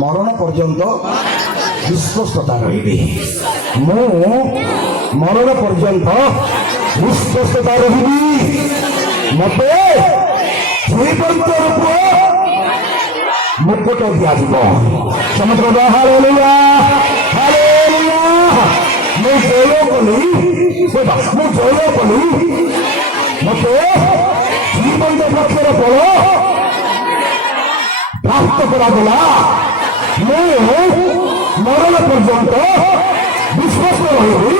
ମରଣ ପର୍ଯ୍ୟନ୍ତ ବିଶ୍ୱସ୍ତତା ରହିବି। ମୁଁ ମରଣ ପର୍ଯ୍ୟନ୍ତ ବିଶ୍ୱସ୍ତତା ରହିବି। ମତେ ଜୀବନ୍ତ ରୂପ ମୁକୁଟ ଦିଆଯିବ। ସମସ୍ତଙ୍କ ହାଲେଲୁୟା ହାଲେଲୁୟା। ମୁଁ ଜୟ କଲି, ମୁଁ ଜୟ କଲି। ମତେ ଜୀବନ୍ତ ପକ୍ଷର ଫଳ ପ୍ରାପ୍ତ କରାଗଲା। ମୁଁ ମରଣ ପର୍ଯ୍ୟନ୍ତ ବିଶ୍ୱସ୍ତ ରହିବି।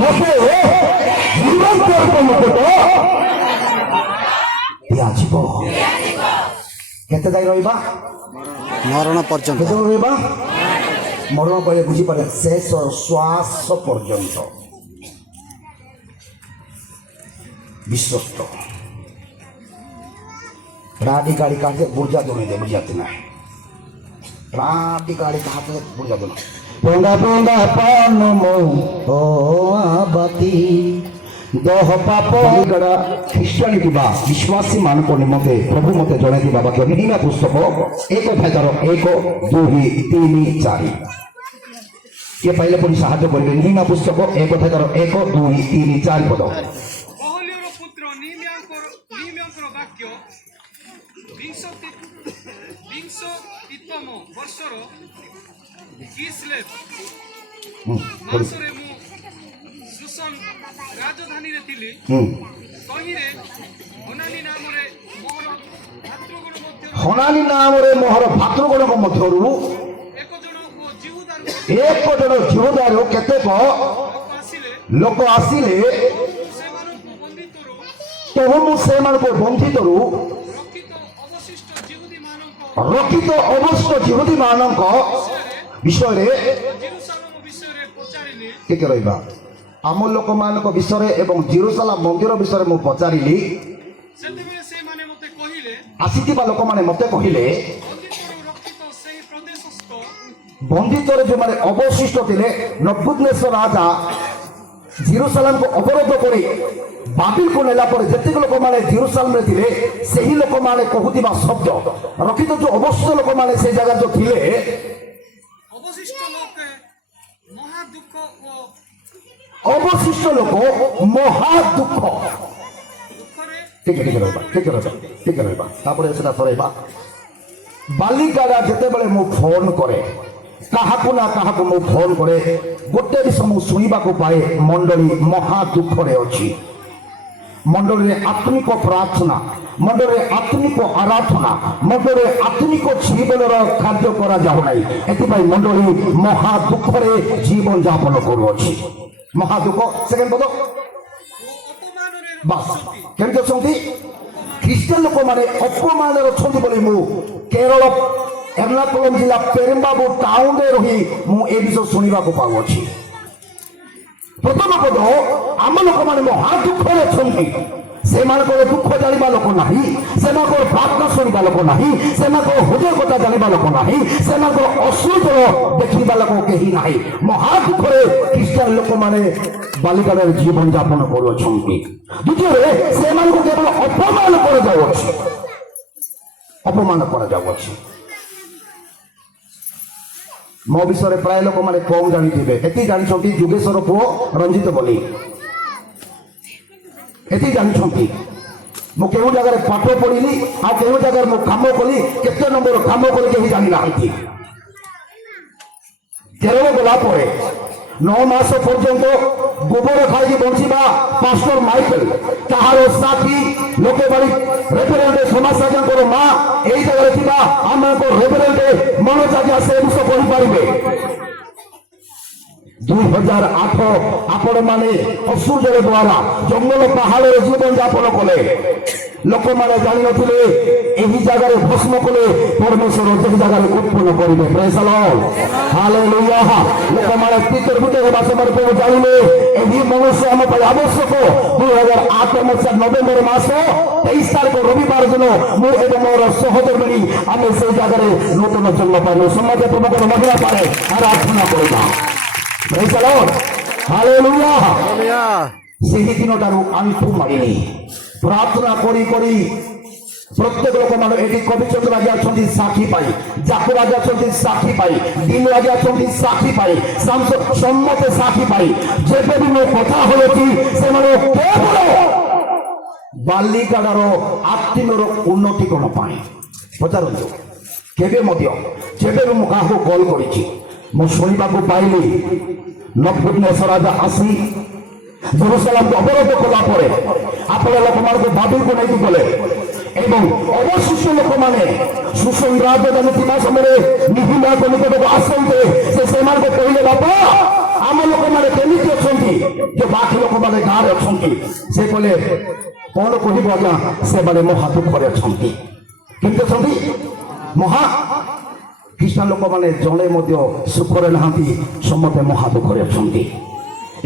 ମତେ ଜୀବନ୍ତ ମୁକୁଟ ଦିଆଯିବ। କେତେ ଯାଇ ରହିବା? ମରଣ ପର୍ଯ୍ୟନ୍ତ। କେତେ ରହିବା? ମରଣ କହିଲେ ବୁଝିପାରିଲେ ଶେଷ ଶ୍ୱାସ ପର୍ଯ୍ୟନ୍ତ विश्वस्त राडी गाड़ी काटे बुर्जा दोने दे बुझाते ना राडी गाड़ी काटे बुर्जा दोने पोंगा पोंगा पान मो ओ आबाती दोह पापो गड़ा ख्रिस्टियानिटी बा विश्वासी मान को निमते प्रभु मते जणे दी बाबा के निहिना पुस्तक एक अध्याय 1 2 3 4 ये पहले पढ़ी साहाय्य करिवे निहिना पुस्तक एक अध्याय 1 2 3 4 पद राजधानी रे थिली तहिरे हनानी नाम रे मोहर भातृगण मध्यरु एक जन जीवदार केतेक लोक आसिले तहु से बंधित रक्षित अवशिष्ट जीवदी मानक विषय ठीक रहा आम लोक मान विषय एवं जेरुसालेम मंदिर विषय मु पचारिली आसीथिबा लोक माने मते कहिले बंधित जो माने अवशिष्ट थिले नबुकदनेस्सर राजा जेरुसालेम को अवरोध करे बाबिल को नेला पर जतिक लोक माने जेरुसालेम रे थिले सेही लोक माने कहूतिबा शब्द रखित जो अवशिष्ट लोक माने से जगह जो थिले अवशिष्ट लोक महा दुख अवशिष्ट लोक महा दुख ठीक है ठीक है तापर सेटा सरेबा बालिकारा जेते बेले मु फोन करे काहाकु ना काहाकु मु फोन करे गोटे विषय मु सुनिबा को पाए मंडली महा दुख रे अछि मंडली रे आत्मिक प्रार्थना मंडली रे आत्मिक आराधना मंडली रे आत्मिक जीवन रो कार्य करा जाउ नै एति भाई मंडली महा दुख रे जीवन यापन करू अछि महा दुख सेकेंड पद बस केमति अछंती ख्रिस्टियन लोक माने अपमान अछंती बोली मु केरल एर्नाकुलम जिला पेरम्बाबू टाउन रे रही मु ए विषय सुनिबा को पाउ अछि प्रथम पद आम लोक माने महा दुख रे अछंती से मानको दुख जानिबा लोक नाही से मानको प्रार्थना सुनिबा लोक नाही से मानको हृदय कथा जानिबा लोक नाही से मानको असुर देखिबा लोक केही नाही महा दुख रे ख्रिस्टियन लोक माने बालिका जीवन यापन करुछंती द्वितीय से मानको केवल अपमान कर जाउछि अपमान कर जाउछि मो विषय प्राय लोक माने कम जानिथिबे एति जानिछंती जुगेश्वर पुओ रंजित बोली एति जानिछंती मु केउ जगह पाठ पढ़िली आ केउ जगह मु काम कली केते नंबर काम कली केही जानि नांती केरल गला परे 9 मास पर्यंत गोबर खाई बंचिबा पास्टर माइकल ताहार साथी लोके बड़ी रेफरेंट समाज साजन माँ यही जगह थिबा आम को रेफरेंट मनोज आज्ञा से विषय पढ़ी पारिबे 2008 आपण माने असुर द्वारा जंगल पहाड़ जीवन यापन कले लोक माने जानि नथिले एही जगह भस्म कले परमेश्वर जे जगह उत्पन्न करिवे प्रेज द लॉर्ड हालेलुया लोक माने पितर भूत भाषा पर को जानिले एही मनुष्य हम पर आवश्यक 2008 मसिया नवेम्बर मास 23 तारिख रविवार दिन मु एवं मोर सहधर्मिणी आमे से जगह नूतन जन्म पाइलो समाज प्रभु महिला पाए आराधना करबा praise the Lord hallelujah hallelujah सेही दिन तारु आंठु मारिनी प्रार्थना करी करी প্রত্যেক লোক মানে এটি কবিচন্দ্র রাজা অଛନ୍ତି সাক্ষী পাই, জাকু রাজা অଛନ୍ତି সাক্ষী পাই, দিন রাজা অଛନ୍ତି সাক্ষী পাই, সম্মতে সাক্ষী পাই। যেবে ବି ମୋ କଥା ହେଉଛି ସେମାନେ କେବଳ ବାଲିକାଡାର ଆତ୍ମୀୟର ଉନ୍ନତିକରଣ ପାଇଁ। ପଚାରନ୍ତୁ କେବେ ମଧ୍ୟ ଯେବେ ବି ମୁଁ କାହାକୁ କଲ୍ କରିଛି ମୁଁ ଶୁଣିବାକୁ ପାଇଲି ନବୁକନେଶ୍ୱର ରାଜା ଆସି ଜେରୁସାଲେମକୁ ଅବରୋଧ କଲା ପରେ ଆପଣ ଲୋକମାନଙ୍କୁ ବାବିଲକୁ ନେଇକି ଗଲେ ଏବଂ ଅବଶିଷ୍ଟ ଲୋକମାନେ ସୁସନ ରାଜଧାନୀ ଥିବା ସମୟରେ ନିହିମାଙ୍କ ନିକଟକୁ ଆସନ୍ତେ ସେ ସେମାନଙ୍କୁ କହିଲେ ବାପା ଆମ ଲୋକମାନେ କେମିତି ଅଛନ୍ତି, ଯେ ବାକି ଲୋକମାନେ ଗାଁରେ ଅଛନ୍ତି। ସେ କହିଲେ କଣ କହିବ ଆଜ୍ଞା, ସେମାନେ ମହା ଦୁଃଖରେ ଅଛନ୍ତି। କେମିତି ଅଛନ୍ତି? ମହା ଖ୍ରୀଷ୍ଟିଆନ ଲୋକମାନେ ଜଣେ ମଧ୍ୟ ସୁଖରେ ନାହାନ୍ତି, ସମସ୍ତେ ମହା ଦୁଃଖରେ ଅଛନ୍ତି।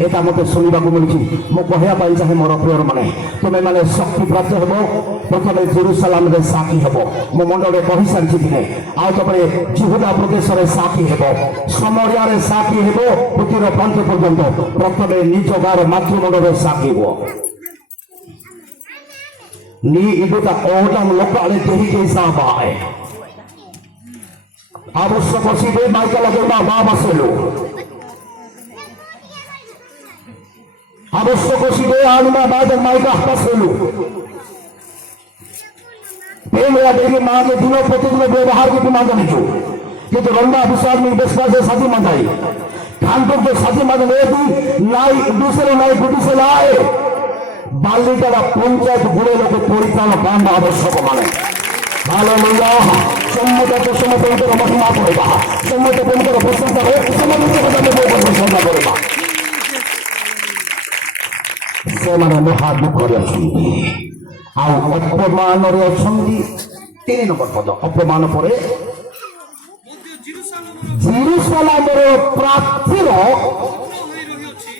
এটা মতো শুনিବାକୁ ମିଳୁଛି। ମୁଁ କହିବା ପାଇଁ ଚାହେଁ ମୋର ପ୍ରିୟର ମାନେ ତୁମେ ମାନେ ଶକ୍ତି ପ୍ରାପ୍ତ ହେବ, ପ୍ରଥମେ ଜେରୁସାଲେମରେ ସାକ୍ଷୀ ହେବ। ମୁଁ ମଣ୍ଡଳରେ କହିସାରିଛି ଦିନେ, ଆଉ ତାପରେ ଜିହୁଦା ପ୍ରଦେଶରେ ସାକ୍ଷୀ ହେବ, ସମରିୟାରେ ସାକ୍ଷୀ ହେବ, ପୃଥିବୀର ପ୍ରାନ୍ତ ପର୍ଯ୍ୟନ୍ତ। ପ୍ରଥମେ ନିଜ ଗାଁର ମାତୃମଣ୍ଡଳରେ ସାକ୍ଷୀ ହୁଅ। నీ ఇదుట ఓటం లోకాలే తెహికే సాబాయ్ আবশ্যক সিবে মাইকেলা গর্বা বাবাসেলো আবশ্যক সিবে আলমা বাদ মাইকা হাসেলো পেমেলা দেবী মাকে দিন প্রতিদিন ব্যবহার করতে না জানিছো, কিন্তু রন্ডা বিশাল নির্দেশে সাথী মাথায় খানপুর যে সাথী মাথা নাই দুসরে নাই গুটিসে নাই বালিকাটা পঞ্চায়েত ঘুরে লোকে পরিচালনা কাণ্ড আবশ্যক মানে ভালো লইয়া সম্মত সম্মত মহিমা করিবা, সম্মত প্রমুখের প্রশংসা করে প্রশংসা করিবা। ସେମାନେ ମହା ଦୁଃଖରେ ଅଛନ୍ତି ଆଉ ଅପମାନରେ ଅଛନ୍ତି। 3 ନମ୍ବର ପଦ ଅପମାନ ପରେ ଜେରୁସାଲେମର ପ୍ରାଚୀର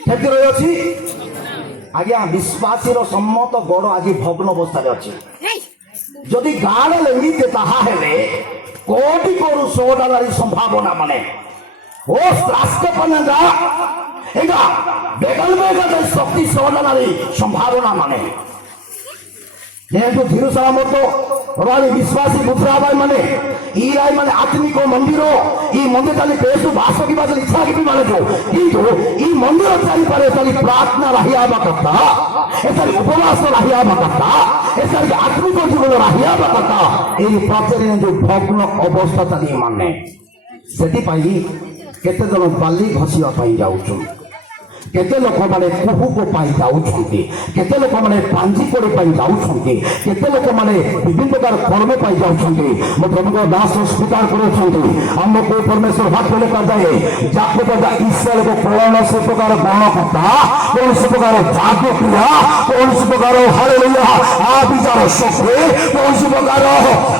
କ୍ଷତି ରହିଅଛି। ଆଜ୍ଞା ବିଶ୍ୱାସୀର ସମ୍ମତ ଗଡ଼ ଆଜି ଭଗ୍ନ ଅବସ୍ଥାରେ ଅଛି। ଯଦି ଗାଁରେ ଲେଙ୍ଗିତେ ତାହା ହେଲେ କୋଟି କରୁ ସୋଡାଲାରୀ ସମ୍ଭାବନା ମାନେ ଓ ରାଷ୍ଟ୍ରପତି ଏଗା ବେଗल बेगल शक्ति सौदानारी संभावना माने जेहेतु जेरुसालेम तो रानी विश्वासी बुद्राबाई माने ईराई माने आत्मिक मंदिर ई मंदिर ताली पेसु भाषा की बात इच्छा की माने जो किंतु ई मंदिर चाली पारे ताली प्रार्थना रहिया बकता एताली उपवास रहिया बकता एताली आत्मिक जीवन रहिया बकता ई प्राचीन जो भग्न अवस्था ताली माने सेति पाई केते जन बाली घसिया पाई जाउछु, केते लोक माने कुहुको पाई जाउछन्ति, केते लोक माने पांजी कोड़े पाई जाउछन्ति, केते लोक माने विभिन्न प्रकार कर्म पाई जाउछन्ति। मो प्रभुको दास स्वीकार करूछन्ति हमको परमेश्वर हाथ ले कर जाए जाको बजा ईश्वर को कौन से प्रकार गण करता, कौन से प्रकार जादू क्रिया, कौन से प्रकार हालेलुया आ विचार शक्ति, कौन से प्रकार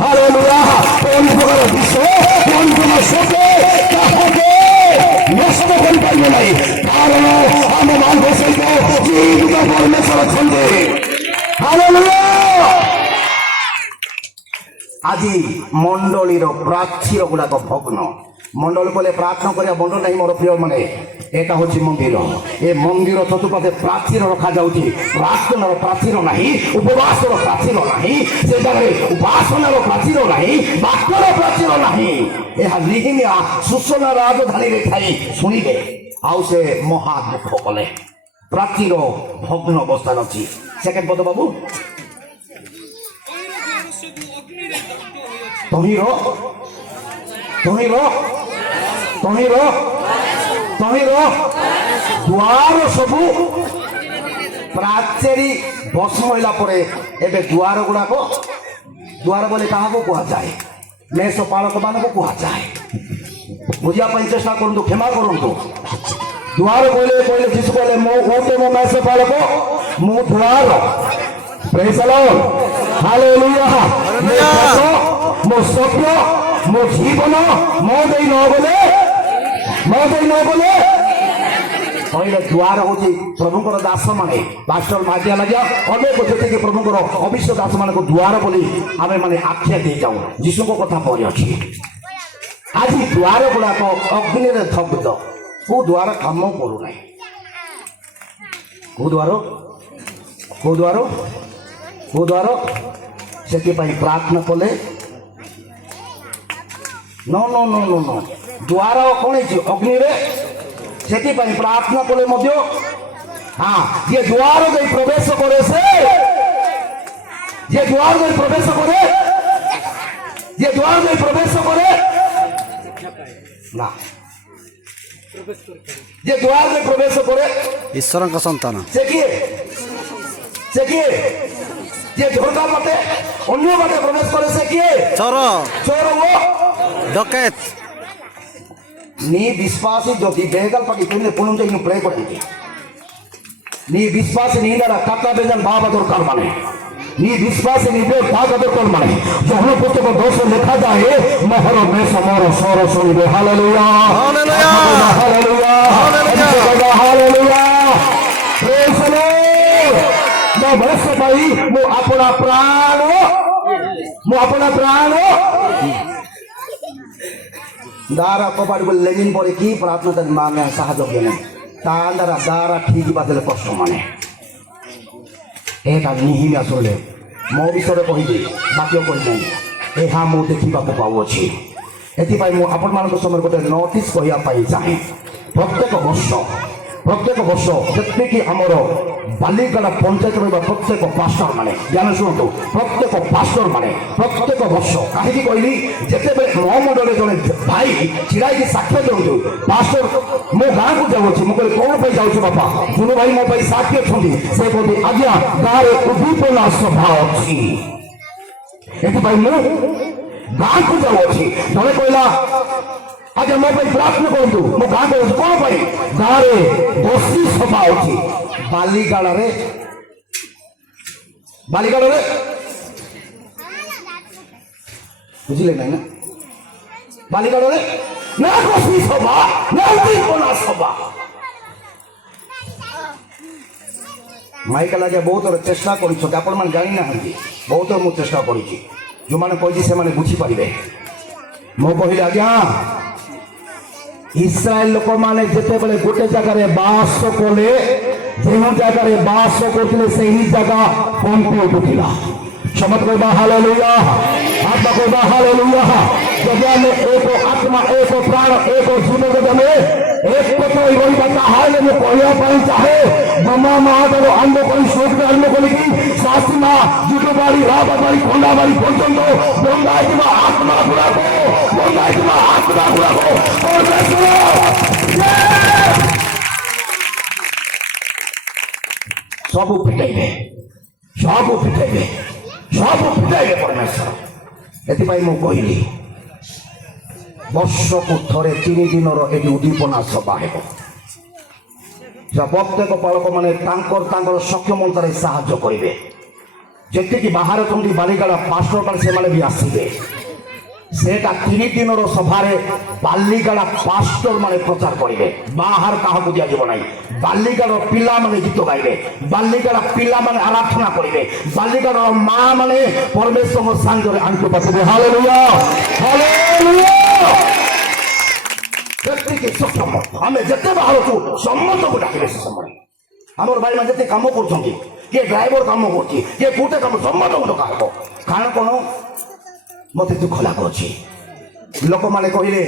हालेलुया कौन प्रकार विश्व, कौन प्रकार शक्ति कहाके नष्ट कर पाइबे नहीं, कारण हम मान सहित जीवित परमेश्वर अछन्ते। हालेलुया আজি মণ্ডলীর প্রাচীর গুড়াক ভগ্ন। মণ্ডল বলে প্রার্থনা করিয়া মণ্ডল নাই মোর প্রিয় মানে এটা হচ্ছে মন্দির। এ মন্দির চতুর্পাশে প্রাচীর রখা যাଉଛି, প্রার্থনার প্রাচীর ନାହିଁ, উপবাসর প্রাচীর ନାହିଁ, ସେ ଜାଗାରେ ଉପାସନାର ପ୍ରାଚୀର ନାହିଁ, ବାକ୍ୟର ପ୍ରାଚୀର ନାହିଁ। ଏହା ନିହିମିଆ ସୁସନା ରାଜଧାନୀରେ ଥାଇ ଶୁଣିଲେ ଆଉ ସେ ମହା ଦୁଃଖ କଲେ। ପ୍ରାଚୀର ଭଗ୍ନ ଅବସ୍ଥାରେ ଅଛି। ସେକେଣ୍ଡ ପଦ ବାବୁ ତହିଁର ତହିଁର ତହିଁର ତହିଁର ଦୁଆର ସବୁ ପ୍ରାଚୀରୀ ଭସ୍ମ ହେଲା ପରେ ଏବେ ଦୁଆର ଗୁଡାକ ଦୁଆର ବୋଲି କାହାକୁ କୁହାଯାଏ? ମେଷ ପାଳକ ମାନଙ୍କୁ କୁହାଯାଏ। ବୁଝିବା ପାଇଁ ଚେଷ୍ଟା କରନ୍ତୁ, କ୍ଷମା କରନ୍ତୁ। ଦୁଆର କହିଲେ କହିଲେ ଯୀଶୁ କହିଲେ ମୁଁ ଗୋଟେ ମୋ ମେଷ ପାଳକ, ମୁଁ ଦୁଆର। ପ୍ରେଜ୍ ଦ ଲର୍ଡ, ହାଲେଲୁୟା। ମୋ ସତ୍ୟ ମୋ ଜୀବନ ମୋ ଦେଇ ନ ଗଲେ କହିଲେ ଦୁଆର ହଉଛି ପ୍ରଭୁଙ୍କର ଦାସ ମାନେ ପାଷ୍ଟର ମାଜିଆ ଲାଗିଆ ଅନେକ ଯେତିକି ପ୍ରଭୁଙ୍କର ଅବିଶ୍ଵ ଦାସ ମାନଙ୍କୁ ଦୁଆର ବୋଲି ଆମେ ମାନେ ଆଖ୍ୟା ଦେଇଯାଉ। ଯୀଶୁଙ୍କ କଥା ପରେ ଅଛି। ଆଜି ଦୁଆର ଗୁଡାକ ଅଗ୍ନିରେ ଦଗ୍ଧ। କୋଉ ଦ୍ୱାର କାମ କରୁନାହିଁ? କୋଉ ଦ୍ୱାର କୋଉ ଦ୍ୱାର କୋଉ ଦ୍ୱାର ସେଥିପାଇଁ ପ୍ରାର୍ଥନା କଲେ no no no no no द्वार कौन है अग्नि ସେଥିପାଇଁ ପ୍ରାର୍ଥନା କଲେ ମଧ୍ୟ हाँ ये द्वार देई प्रवेश करे से ये द्वार देई प्रवेश करे ये द्वार देई प्रवेश करे ना ये द्वार देई प्रवेश करे ଈଶ୍ୱରଙ୍କ ସନ୍ତାନ से किए ये झोरका बाटे अन्य बाटे प्रवेश करे से किए ଚୋର चोर वो ଡକାୟତ నీ విశ్వాసి జ్యోతి బేగల్ పట్టి కింద పుణ్యం ఇನ್ನು ప్రే కొట్టి నీ విశ్వాసి నీదర కట్ట బేజన్ బాబా దొరకాలి মানে నీ విశ్వాసి నీదే బాబా దొరకాలి মানে যখন পুস্তক দোষ লেখা যায় মহর মেষ মর সর শুনিবে hallelujah hallelujah hallelujah hallelujah hallelujah praise the lord ମୋ ବୟସ ପାଇଁ ମୁଁ ଆପଣା ପ୍ରାଣ दारा कपाट को लेगिन पड़े की प्रार्थना तक मांगे साहाଯ୍य केने तांदरा दारा ठीक बादले कष्ट माने एक आदमी ही में असले मो विषय कहि बाकी कहि नै ए हा मो देखिबा को पाउ अछि एथि पई मो आपन मान को समय गोटे नोटिस कहिया पाई चाहे प्रत्येक वर्ष जत्ते आमर बालिकाड़ा पंचायत प्रत्येक पास्टर माने जाने शुणु प्रत्येक पास्टर माने प्रत्येक वर्ष कहीं कहली जिते मो मंडल जड़े भाई छिड़ा साक्ष्य दिखाँ पास्टर मो गाँव को जाऊँगी मुझे कौन पर जाऊँ बापा जुनू भाई मो साक्षी अच्छा से कहते आज्ञा गाँव उद्दीपना सभा अच्छी गाँव को जाऊँगी जड़े कहला आज मो प्रार्थना करूँ मो गाँव कौन पर गाँव में गोष्ठी सभा अच्छी बालिकाड़ा बुझे ना ना बालिकाड़ा ना गोष्ठी सभा ना उद्दीपना सभा माइका लगे बहुत चेष्टा कर जानी ना बहुत मुझे चेष्टा कर जो मैंने कही से बुझीपारे मो कहली आज्ञा इस्राएल लोक मैंने जिते बड़े गोटे जगार बास कले जो जगार बास करते से ही जगह कंपी उठुला क्षमत कहवा हालेलुया आत्मा कहवा हालेलुया जब आम एक आत्मा एक प्राण एक जीवन जब आम एक कथा ताहले मैं कहवाई चाहे ब्रह्मा महादेव आरंभ कर शोक आरंभ करी शास्त्रीमा जुटबाड़ी राबाड़ी खंडाबाड़ी पर्यंत बंधाई आत्मा गुड़ा बंधाई आत्मा गुड़ा सब फिटाइबे सब फिटाइबे सब फिटाइबे परमेश्वर एथिपाई मु कहली वर्ष को थरे 3 दिन ये उद्दीपना सभा हेब प्रत्येक पालक मैंने सक्षम अंतर साहाय्य करेंगे जी बाहर अभी बालिकाड़ा पास्टर काल से भी आसवे सेटा 3 दिन सभारे बालिकाड़ा पास्टर माने प्रचार करेंगे बाहर क्या दिज्व ना बालिकाड़ पिला माने गीत गाइबे बालिकाड़ा पिला माने आराधना करेंगे बालिकाड़ माँ माने परमेश्वर सांजरे आंखों पाते हालेलुया हालेलुया सक्षम आम जिते बाहर समस्त को डाके से समय आम भाई मैंने जिते कम कर किए ड्राइवर कम कर गोटे कम समस्त को डका कारण कौन मत दुख लगुच लोक मैंने कहले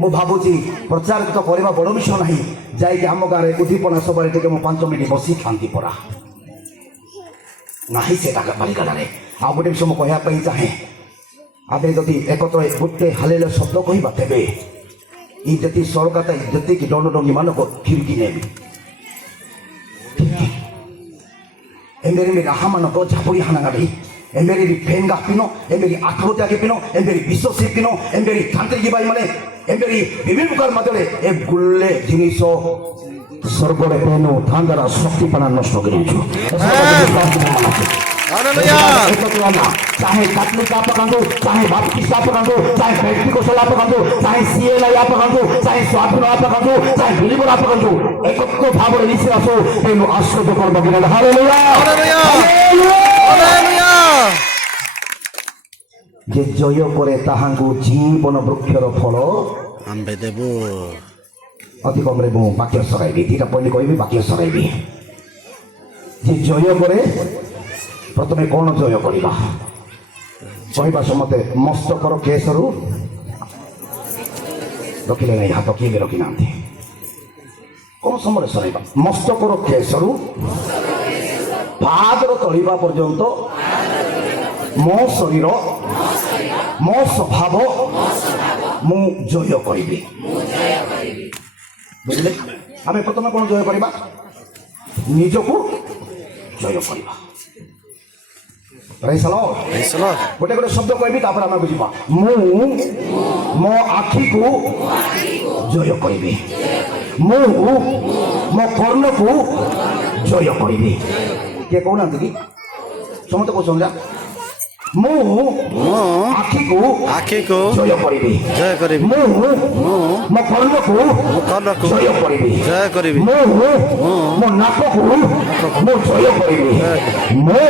मु भावुची प्रचार तो करवा बड़ विषय ना जाकि आम गाँव में उद्दीपना सभा 5 मिनिट बसी था पड़ा ना से बालिकाड़े आ गोटे विषय मुझे कहवाई चाहे आम जदि एकत्र गोटे हालेल शब्द कहवा तेरे ये सरकार जी दंड डंगी मान को फिरकी ने एमेरी राहा मान को झापुरी हाना गाड़ी एमेरी फेंगा पिनो एमेरी आठवत्या के पिनो एमेरी विश्वसी पिनो एमेरी तांत्रिक भाई माने एमेरी विभिन्न प्रकार मध्य ए गुल्ले जिनिस स्वर्गरे पेनो थांदरा शक्तिपना नष्ट करियो चाहे कैथोलिक आप चाहे बाप्टिस्ट आप चाहे पेंटिकोस्टल आप चाहे सीएलआई आप चाहे स्वाधीन आप चाहे बिलीवर आप एकत्र भाव नीचे आसो एनु आश्रय करबा गिरा हालेलुया हालेलुया जे जय करे ताहांगु जीवन वृक्षर फल आंबे देबो अति कम रे वाक्य सराइबी 2टा पॉइंट कहबी वाक्य सराइबी जे जय करे प्रथमे कौन जय करवा କହିବା ସମତେ ମସ୍ତକର କେଶରୁ ରଖିଲେ ନାହିଁ, ହାତ କିଏ ବି ରଖିନାହାନ୍ତି। କଣ ସମୟରେ ସରାଇବା? ମସ୍ତକର କେଶରୁ ପାଦର ତଳିବା ପର୍ଯ୍ୟନ୍ତ ମୋ ଶରୀର ମୋ ସ୍ୱଭାବ ମୁଁ ଜୟ କରିବି। ବୁଝିଲେ? ଆମେ ପ୍ରଥମେ କଣ ଜୟ କରିବା? ନିଜକୁ ଜୟ କରିବା। Praise the Lord. Praise the Lord. ଗୋଟେ ଗୋଟେ ଶବ୍ଦ କହିବି, ତାପରେ ଆମେ ବୁଝିବା। ମୁଁ ମୋ ଆଖିକୁ ଜୟ କରିବି, ମୁଁ ମୋ କର୍ଣ୍ଣକୁ ଜୟ କରିବି। କିଏ କହୁନାହାନ୍ତି କି? ସମସ୍ତେ କହୁଛନ୍ତି ଯା। ମୁଁ ଆଖିକୁ ଜୟ କରିବି, ଜୟ କରିବି। ମୁଁ ମୋ କର୍ଣ୍ଣକୁ ଜୟ କରିବି, ଜୟ କରିବି। ମୁଁ ମୋ ନାକକୁ ମୁଁ ଜୟ କରିବି, ମୁଁ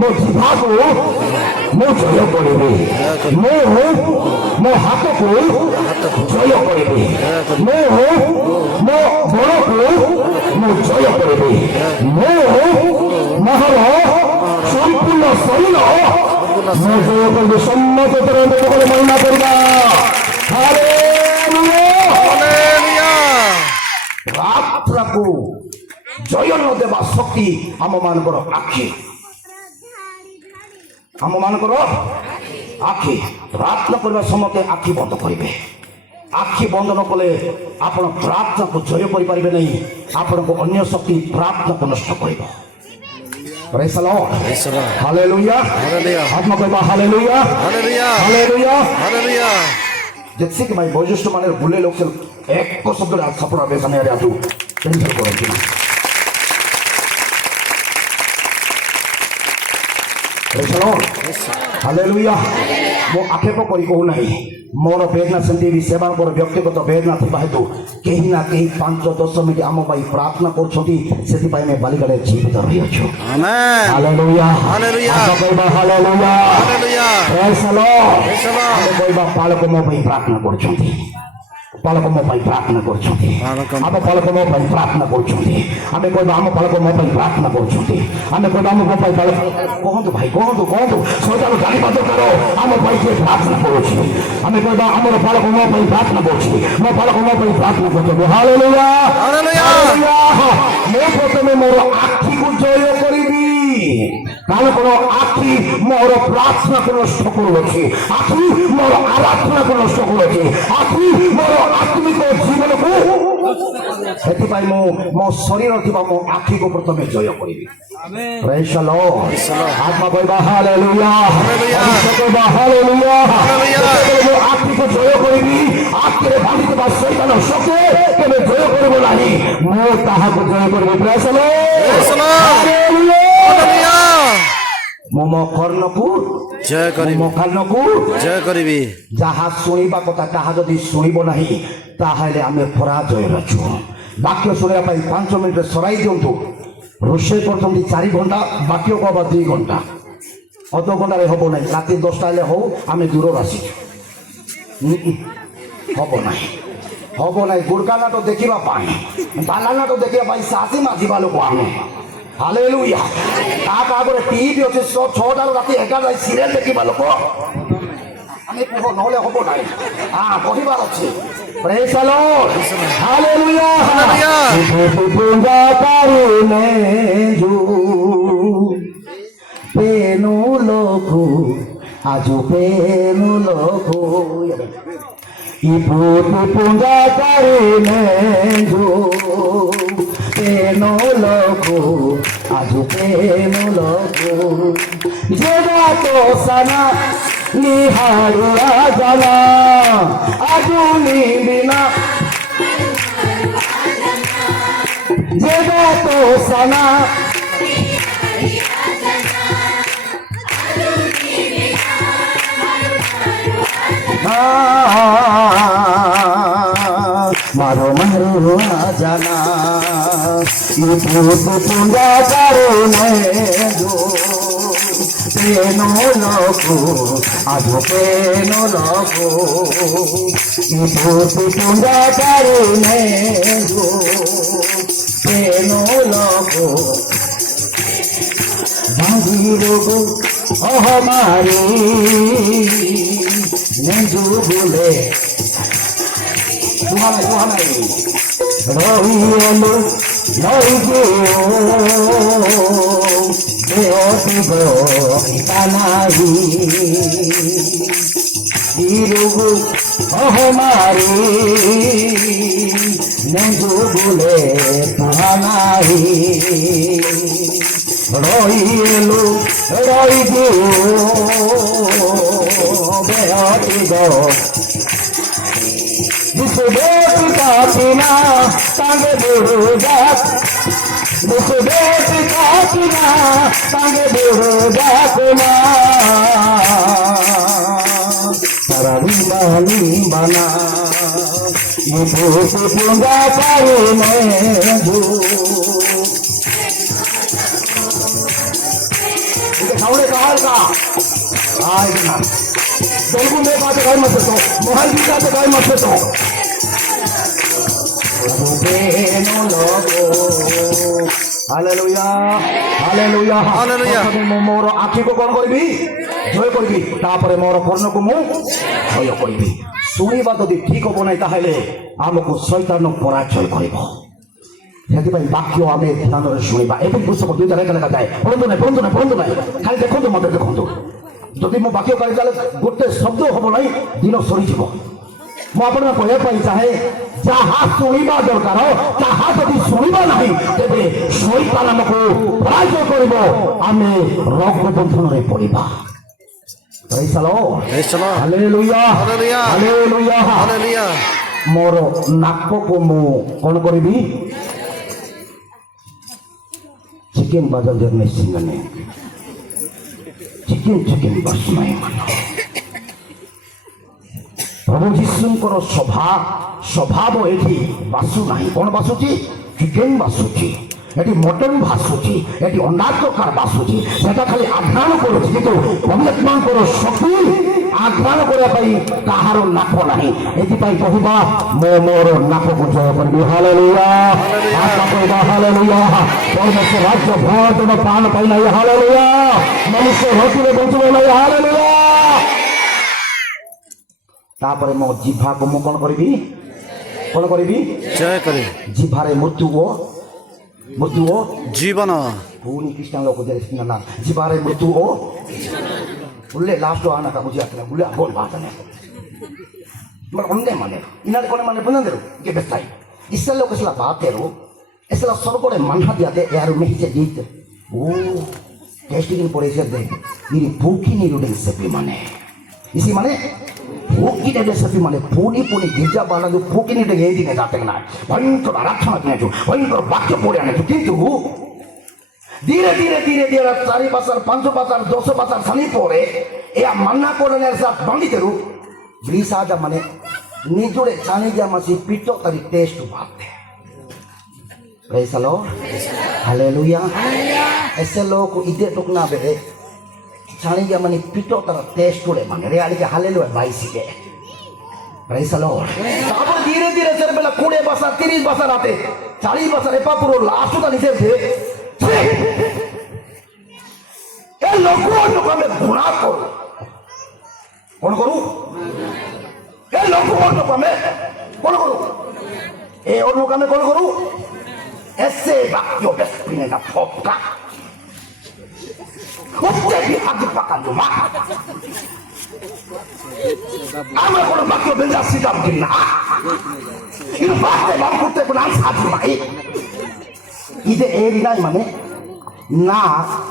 ମୋ ଜିଭାକୁ ମୁଁ ଜୟ କରିବି, ମୁଁ ମୋ ହାତକୁ ଜୟ କରିବି, ମୁଁ ମୋ ଗୋଡ଼କୁ ମୁଁ ଜୟ କରିବି, ମୁଁ ମୋର ସମ୍ପୂର୍ଣ୍ଣ ଶରୀର ମୁଁ ଜୟ କରିବି। ସମସ୍ତ ମହିମା କରିବା। ପ୍ରାର୍ଥନାକୁ ଜୟ ନ ଦେବା ଶକ୍ତି ଆମ ମାନଙ୍କର ଆଖି, ଆମ ମାନଙ୍କର ଆଖି। ପ୍ରାର୍ଥନା କରିବା ସମସ୍ତେ ଆଖି ବନ୍ଦ କରିବେ। ଆଖି ବନ୍ଦ ନ କଲେ ଆପଣ ପ୍ରାର୍ଥନାକୁ ଜୟ କରିପାରିବେ ନାହିଁ। ଆପଣଙ୍କୁ ଅନ୍ୟ ଶକ୍ତି ପ୍ରାର୍ଥନାକୁ ନଷ୍ଟ କରିବ। Praise the Lord. Praise the Lord. Hallelujah. Hallelujah. ଆତ୍ମା କହିବା hallelujah. Hallelujah. Hallelujah. Hallelujah. ଯେତିକି ଭାଇ ବୈଶିଷ୍ଟ୍ୟ ମାନେ ବୁଲେ ଲୋକ ଏକ ଶବ୍ଦରେ ସପଡ଼ା ବେସାନେ ଆସୁ ଟେନସନ୍ କରନ୍ତି ନା। Praise the Lord. Hallelujah. ମୁଁ ଆକ୍ଷେପ କରି କହୁନାହିଁ, ମୋର ବେଦନା ସେମିତି ବି ସେମାନଙ୍କର ବ୍ୟକ୍ତିଗତ ବେଦନା ଥିବା ହେତୁ କେହି ନା କେହି 5-10 ମିନିଟ୍ ଆମ ପାଇଁ ପ୍ରାର୍ଥନା କରୁଛନ୍ତି। ସେଥିପାଇଁ ଆମେ ବାଲିକାରେ ଜୀବିତ ରହିଅଛୁ। Amen. Hallelujah. Hallelujah. ଆଗ କହିବା hallelujah. Hallelujah. Praise the Lord. Praise the Lord. ଆମେ କହିବା ପାଳକ ମୋ ପାଇଁ ପ୍ରାର୍ଥନା କରୁଛନ୍ତି, ପାଳକ ମୋ ପାଇଁ ପ୍ରାର୍ଥନା କରୁଛନ୍ତି, ଆମ ପାଳକ ମୋ ପାଇଁ ପ୍ରାର୍ଥନା କରୁଛନ୍ତି। ଆମେ କହିବା ଆମ ପାଳକ ମୋ ପାଇଁ ପ୍ରାର୍ଥନା କରୁଛନ୍ତି। ଆମେ କହିବା ଆମ ମୋ ପାଇଁ ପାଳକ। କୁହନ୍ତୁ ଭାଇ, କୁହନ୍ତୁ କୁହନ୍ତୁ। ସଦାବେଳେ ଜାଣିବା ଦରକାର ଆମ ପାଇଁ କିଏ ପ୍ରାର୍ଥନା କରୁଛି। ଆମେ କହିବା ଆମର ପାଳକ ମୋ ପାଇଁ ପ୍ରାର୍ଥନା କରୁଛି, ମୋ ପାଳକ ମୋ ପାଇଁ ପ୍ରାର୍ଥନା କରୁଛନ୍ତି। Hallelujah, hallelujah. ମୁଁ ପ୍ରଥମେ ମୋର ଆଖିକୁ ଜୟ କରିବି। କାରଣ କ'ଣ? ଆଖି ମୋର ପ୍ରାର୍ଥନାକୁ ନଷ୍ଟ କରୁଅଛି, ଆଖି ମୋର ଆରାଧନାକୁ ନଷ୍ଟ କରୁଅଛି, ଆଖି ମୋର ଆତ୍ମିକ ଜୀବନକୁ। ସେଥିପାଇଁ ମୁଁ ମୋ ଶରୀର ଥିବା ମୋ ଆଖିକୁ ପ୍ରଥମେ ଜୟ କରିବି। Praise the Lord. ଆତ୍ମା କହିବା ହାଲେଲୁୟା, କହିବା ହାଲେଲୁୟା। ମୁଁ ଆଖିକୁ ଜୟ କରିବି। ଆଖିରେ ବାନ୍ଧିଥିବା ଶୈତାନ ଶକ୍ତି କେବେ ଜୟ କରିବ ନାହିଁ, ମୁଁ ତାହାକୁ ଜୟ କରିବି। Praise the Lord. Hallelujah. ମୁଁ ମୋ କର୍ଣ୍ଣକୁ ଜୟ କରିବି, ମୋ କାନକୁ ଜୟ କରିବି। ଯାହା ଶୁଣିବା କଥା ତାହା ଯଦି ଶୁଣିବ ନାହିଁ, ତାହେଲେ ଆମେ ପରାଜୟରେ ଅଛୁ। ବାକ୍ୟ ଶୁଣିବା ପାଇଁ 5 ମିନିଟ୍ ସରାଇ ଦିଅନ୍ତୁ। ରୋଷେଇ କରୁଛନ୍ତି 4 ଘଣ୍ଟା, ବାକ୍ୟ କହିବା 2 ଘଣ୍ଟା, ଅଧଘଣ୍ଟାରେ ହବ ନାହିଁ। ରାତି 10ଟା ହେଲେ ହଉ, ଆମେ ଦୂରରୁ ଆସିଛୁ। ହବ ନାହିଁ, ହବ ନାହିଁ। ଗୁର୍ଗା ନାଟ ଦେଖିବା ପାଇଁ, ବାଲା ନାଟ ଦେଖିବା ପାଇଁ ସାସି ମାଝିବା ଲୋକ ଆମେ। ହାଲେଲୁୟା। ତା ଆଗରେ ଟିଭି ଅଛି, 6ଟାରୁ ରାତି 11ଟା ଯାଇ ସିରିଏଲ ଦେଖିବା ଲୋକ ଆମେ। କୁହ ନହେଲେ ହବ ନାହିଁ। କହିବାର ଅଛି। Praise the Lord. Hallelujah. ପୂଜା ପାରୁନେ পেনু লোকু আজু পেনু লোকু ইপুতু পূজা কারিনে জু পেনু লোকু আজু পেনু লোকু যেগা তো সানা নিহারুয়া জানা আজু নিবিনা যেগা তো সানা मारो मारो जाना पूजा करो जो पेनो लोको आज पेनो लोको पूजा करो जो पेनो लोको বাঁধিরগু অহমারি নেজু বলে সুহানাই রহিয়েলো নই গো দেহতিব কানাহি বিরগু অহমারি নেজু বলে সুহানাহি রহিয়েলো রই গো দেহতিব মুসবেত কাটিনা তাঙ্গে বুড়াক মুসবেত কাটিনা তাঙ্গে বুড়াক না সারাবিলানি বানা মুঠো পুঙ্গা পারে নেজু সামনে কাহার কা আয় না तेलुगु में बात गाय मत तो मोहन जी का गाय मत तो हालेलुया हालेलुया हालेलुया मोर आखि को कौन करबी जय करबी तापरे मोर कर्ण को मु जय करबी सुनिबा जदि ठीक हो नै ताहेले हमको शैतान पराजय करिबो ସେଥିପାଇଁ ବାକ୍ୟ ଆମେ ଧ୍ୟାନରେ ଶୁଣିବା ଏବେ ପୁସ୍ତକ 2 ଲେଖା ଲେଖାଥାଏ ପଢ଼ନ୍ତୁ ନାହିଁ ଖାଲି ଦେଖନ୍ତୁ ମତେ ଦେଖନ୍ତୁ ଯଦି ମୁଁ ବାକ୍ୟ କାଢ଼ି ତାହେଲେ ଗୋଟେ ଶବ୍ଦ ହବ ନାହିଁ ଦିନ ସରିଯିବ ମୁଁ ଆପଣଙ୍କୁ କହିବା ପାଇଁ ଚାହେଁ ଯାହା ଶୁଣିବା ଦରକାର ତାହା ଯଦି ଶୁଣିବା ନାହିଁ ତେବେ ଶୈତାନ ଆମକୁ ପରାଜୟ କରିବ ଆମେ ରୋଗ ବନ୍ଧନରେ ପଡ଼ିବା ହାଲେଲୁୟା ହାଲେଲୁୟା ହାଲେଲୁୟା ମୋର ନାକକୁ ମୁଁ କ'ଣ କରିବି चिकन बाजार जर्ने सिंगने चिकन बस नहीं मानो प्रभु जीशुंकर स्वभाव एठी बासु नहीं कौन बासुची चिकन बासुची एटी मटन बासुची एटी अंडा तरकार बासुची सेटा खाली आघ्राण करूची किंतु परमात्मांकर शक्ति आघ्राण करबा पई काहार नाक नहीं एथि पई कहबा मो मोर नाक को जय करबी हालेलुया आशा कहबा हालेलुया परमेश्वर राज्य भोजन पान पाई नहीं हालेलुया मनुष्य रोटी में बंचबो नहीं हालेलुया तापरे मो जिह्वा को मो कोन करबी जय करे जिह्वारे मृत्यु ओ जीवन पूनी ख्रिस्टान लोग देख ना जिबारे मृत्यु ओ उल्ले लास्ट आना का मुझे आतना उल्ले बोल बात नहीं मगर उन्हें माने इन्हें कौन माने बंदे रो ये बेचाई इससे लोग इसला बात है रो इसला सब को मनहा दिया दे यार में ही से जीत ओ टेस्टिंग पड़े से दे मेरी भूखी नहीं रुड़े से भी माने इसी माने भूखी ने जैसे भी माने पूनी गिरजा बाला जो भूखी नहीं देंगे ये जाते ना भयंकर आरक्षण देने जो भयंकर वाक्य बोले आने जो किंतु धीरे धीरे 4 बছর 5 बছর 10 बছর सानी पड़े या मन्ना कोडने साथ बंदी करू ब्रिज आजा माने निजुड़े चाने जा मसी पिटो तरी टेस्ट बात है प्रेज़ द लॉर्ड हालेलुया ऐसे लोग को इधे टुकना बे चाने जा माने पिटो तरा टेस्ट कोडे माने रियाली के हालेलुया भाई सीखे प्रेज़ द लॉर्ड अब धीरे धीरे चल पहला 20 बছর 30 बছর आते 40 बছর एपा पूरा लास्ट का नीचे थे ए लोगों को मैं गुनाह करूं कौन करूं ए लोगों को मैं कौन करूं ए और लोगों में कौन करूं ऐसे वाक्यों पे पीने का फोका उससे भी आगे पका दूंगा आमे कौन वाक्यों बेजा सीधा गिरना इन बातें बात करते को नाम साथ भाई इधे एरिया माने ना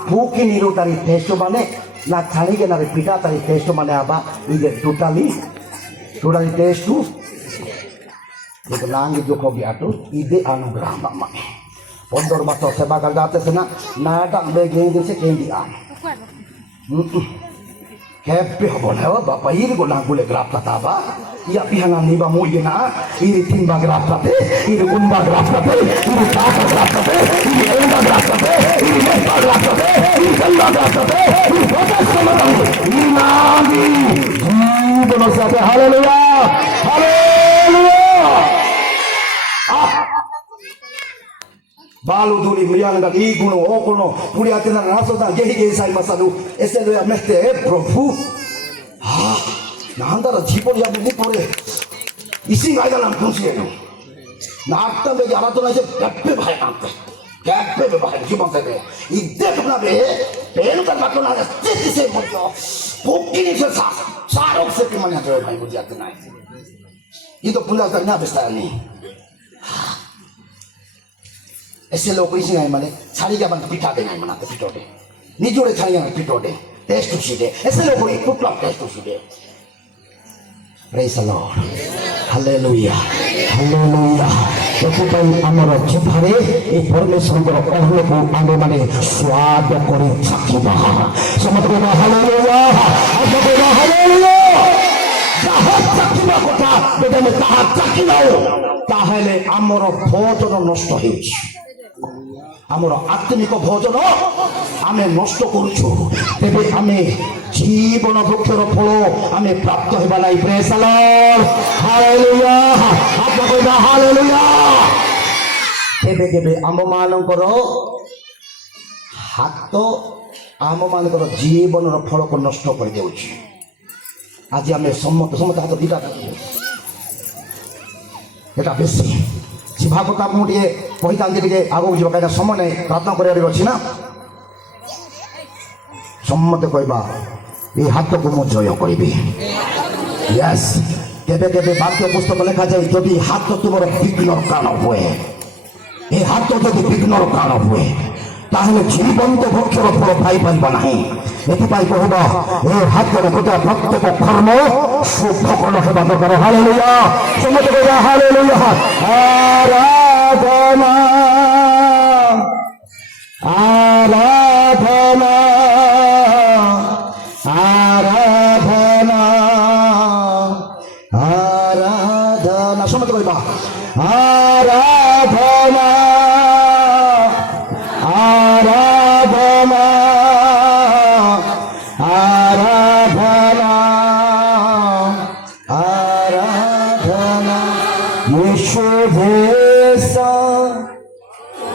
भूखी नीरू तारी टेस्ट माने ना छाणी के नारे पिटा तारी टेस्ट माने आबा इधे टोटली टेस्ट तो लांग जो को बियाटू इधे अनुग्रह माने 15 बছর सेवा कर जाते से ना नाटा बे गेंद से केंदी आ हैप्पी होबोले बापा इर को नागुले ग्राफ ताबा या पिहाना निबा मोयना इर तीनबा ग्राफ ताते इर गुनबा ग्राफ ताते इर ताका ग्राफ ताते इर एंदा ग्राफ ताते इर मेटा ग्राफ ताते इर गल्ला ग्राफ ताते इर फोकस समझो इर नागी जीवन से hallelujah hallelujah Alu duli miyan ga iguno okono puriate na naso da gehi sai masalu eselo ya mete profu 나한다라 집을 잡고 그래 이승 아이가 남 동시에요 나한테 내가 알아도 이제 100배 봐야 남대 100배 봐야 기본 세대 이때 그다음에 배는가 갖고 나가 찌찌세 먼저 복귀니서 사록 새끼만 해줘야 할 문제 같은 아이 이도 분야가 나 비슷하니 ऐसे लोग इसी नहीं माने सारी क्या बंद पिटा देना है मनाते पिटोड़े निजोड़े छानियां पिटोड़े टेस्ट उसीदे ऐसे लोग कोई पुटला test उसीदे Praise the Lord Hallelujah Hallelujah ଏଥିପାଇଁ ଆମର ଜିହ୍ବାରେ ଏ ପରମେଶ୍ୱରଙ୍କର ଅହଲକୁ ଆମେମାନେ ସ୍ୱାଦ କରି ଚାଖିବା ସମସ୍ତେ କହିବା ହାଲେଲୁୟା ଆମେ କହିବା ହାଲେଲୁୟା ଯାହା ଚାଖିବା କଥା ଯଦି ଆମେ ତାହା ଚାଖିନାଉ ତାହେଲେ ଆମର ଭୋଜନ ନଷ୍ଟ ହେଉଛି ଆମର ଆତ୍ମିକ ଭୋଜନ ଆମେ ନଷ୍ଟ କରୁଛୁ ତେବେ ଆମେ ଜୀବନ ବୃକ୍ଷର ଫଳ ଆମେ ପ୍ରାପ୍ତ ହେବା ନାହିଁ ପ୍ରେଜ୍ ଦ ଲର୍ଡ ହାଲେଲୁୟା ଆପଣ କହିବା ହାଲେଲୁୟା କେବେ କେବେ ଆମମାନଙ୍କର ହାତ ଆମମାନଙ୍କର ଜୀବନର ଫଳକୁ ନଷ୍ଟ କରିଦେଉଛି ଆଜି ଆମେ ସମସ୍ତେ ହାତ ଦିଟା এটা বেশি ଯିବା କଥା ମୁଁ ଟିକେ କହିଥାନ୍ତି ଟିକେ ଆଗକୁ ଯିବା କାହିଁକିନା ସମୟ ନାହିଁ ପ୍ରାର୍ଥନା କରିବାର ଅଛି ନା ସମସ୍ତେ କହିବା ଏ ହାତକୁ ମୁଁ ଜୟ କରିବି ୟେସ୍ କେବେ କେବେ ବାକ୍ୟ ପୁସ୍ତକ ଲେଖାଯାଏ ଯଦି ହାତ ତୁମର ବିଘ୍ନର କାରଣ ହୁଏ ଏ ହାତ ଯଦି ବିଘ୍ନର କାରଣ ହୁଏ ତାହେଲେ ଜୀବନ୍ତ ବୃକ୍ଷର ଫଳ ପାଇପାରିବା ନାହିଁ ଏଥିପାଇଁ କହିବା ଏ ହାତରେ ଗୋଟେ ପ୍ରତ୍ୟେକ କର୍ମ ଶୁଭକରଣ ହେବା ଦରକାର ହାଲେଲୁୟା ସମସ୍ତେ କହିବା ହାଲେଲୁୟା ଆରାଧନା ଆରାଧନା ଆରାଧନା ଆରାଧନା ସମସ୍ତେ କହିବା ଆରାଧନା आराधना आराधना आराधना यीशु जैसा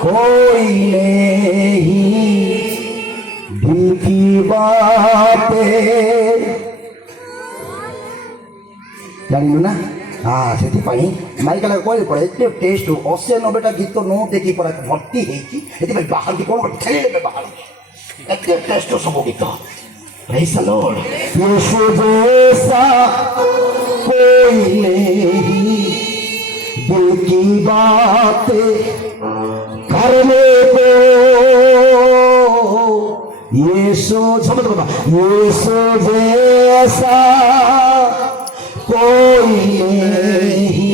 कोई नहीं दिल की बातें जानिलु ना ସେଥିପାଇଁ ମାଇକାଲା କହିଲେ ପଡ଼େ ଏତେ ଟେଷ୍ଟ 80-90ଟା ଗୀତ ନ ଦେଖି ପରା ଭର୍ତ୍ତି ହେଇଛି ସେଥିପାଇଁ ବାହାରକୁ କ'ଣ ଠେଲିଦେବେ ବାହାରକୁ ଏତେ ଟେଷ୍ଟ ସବୁ ଗୀତ ପ୍ରେଜ୍ ଦ ଲର୍ଡ यीशु जैसा कोई नहीं दिल की बातें करने को यीशु समझ लो यीशु जैसा कोई नहीं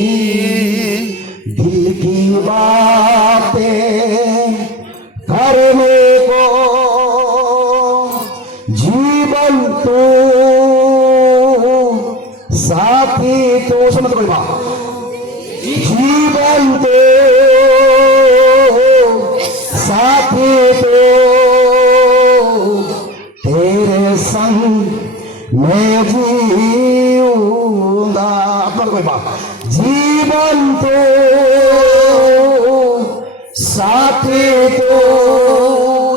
दिल की बातें करने को जीवन तो साथी तो समझ कोई बात जीवन तो साथी तो तेरे संग मैं जीऊंगा आपका कोई बात जीवन तो साथी तो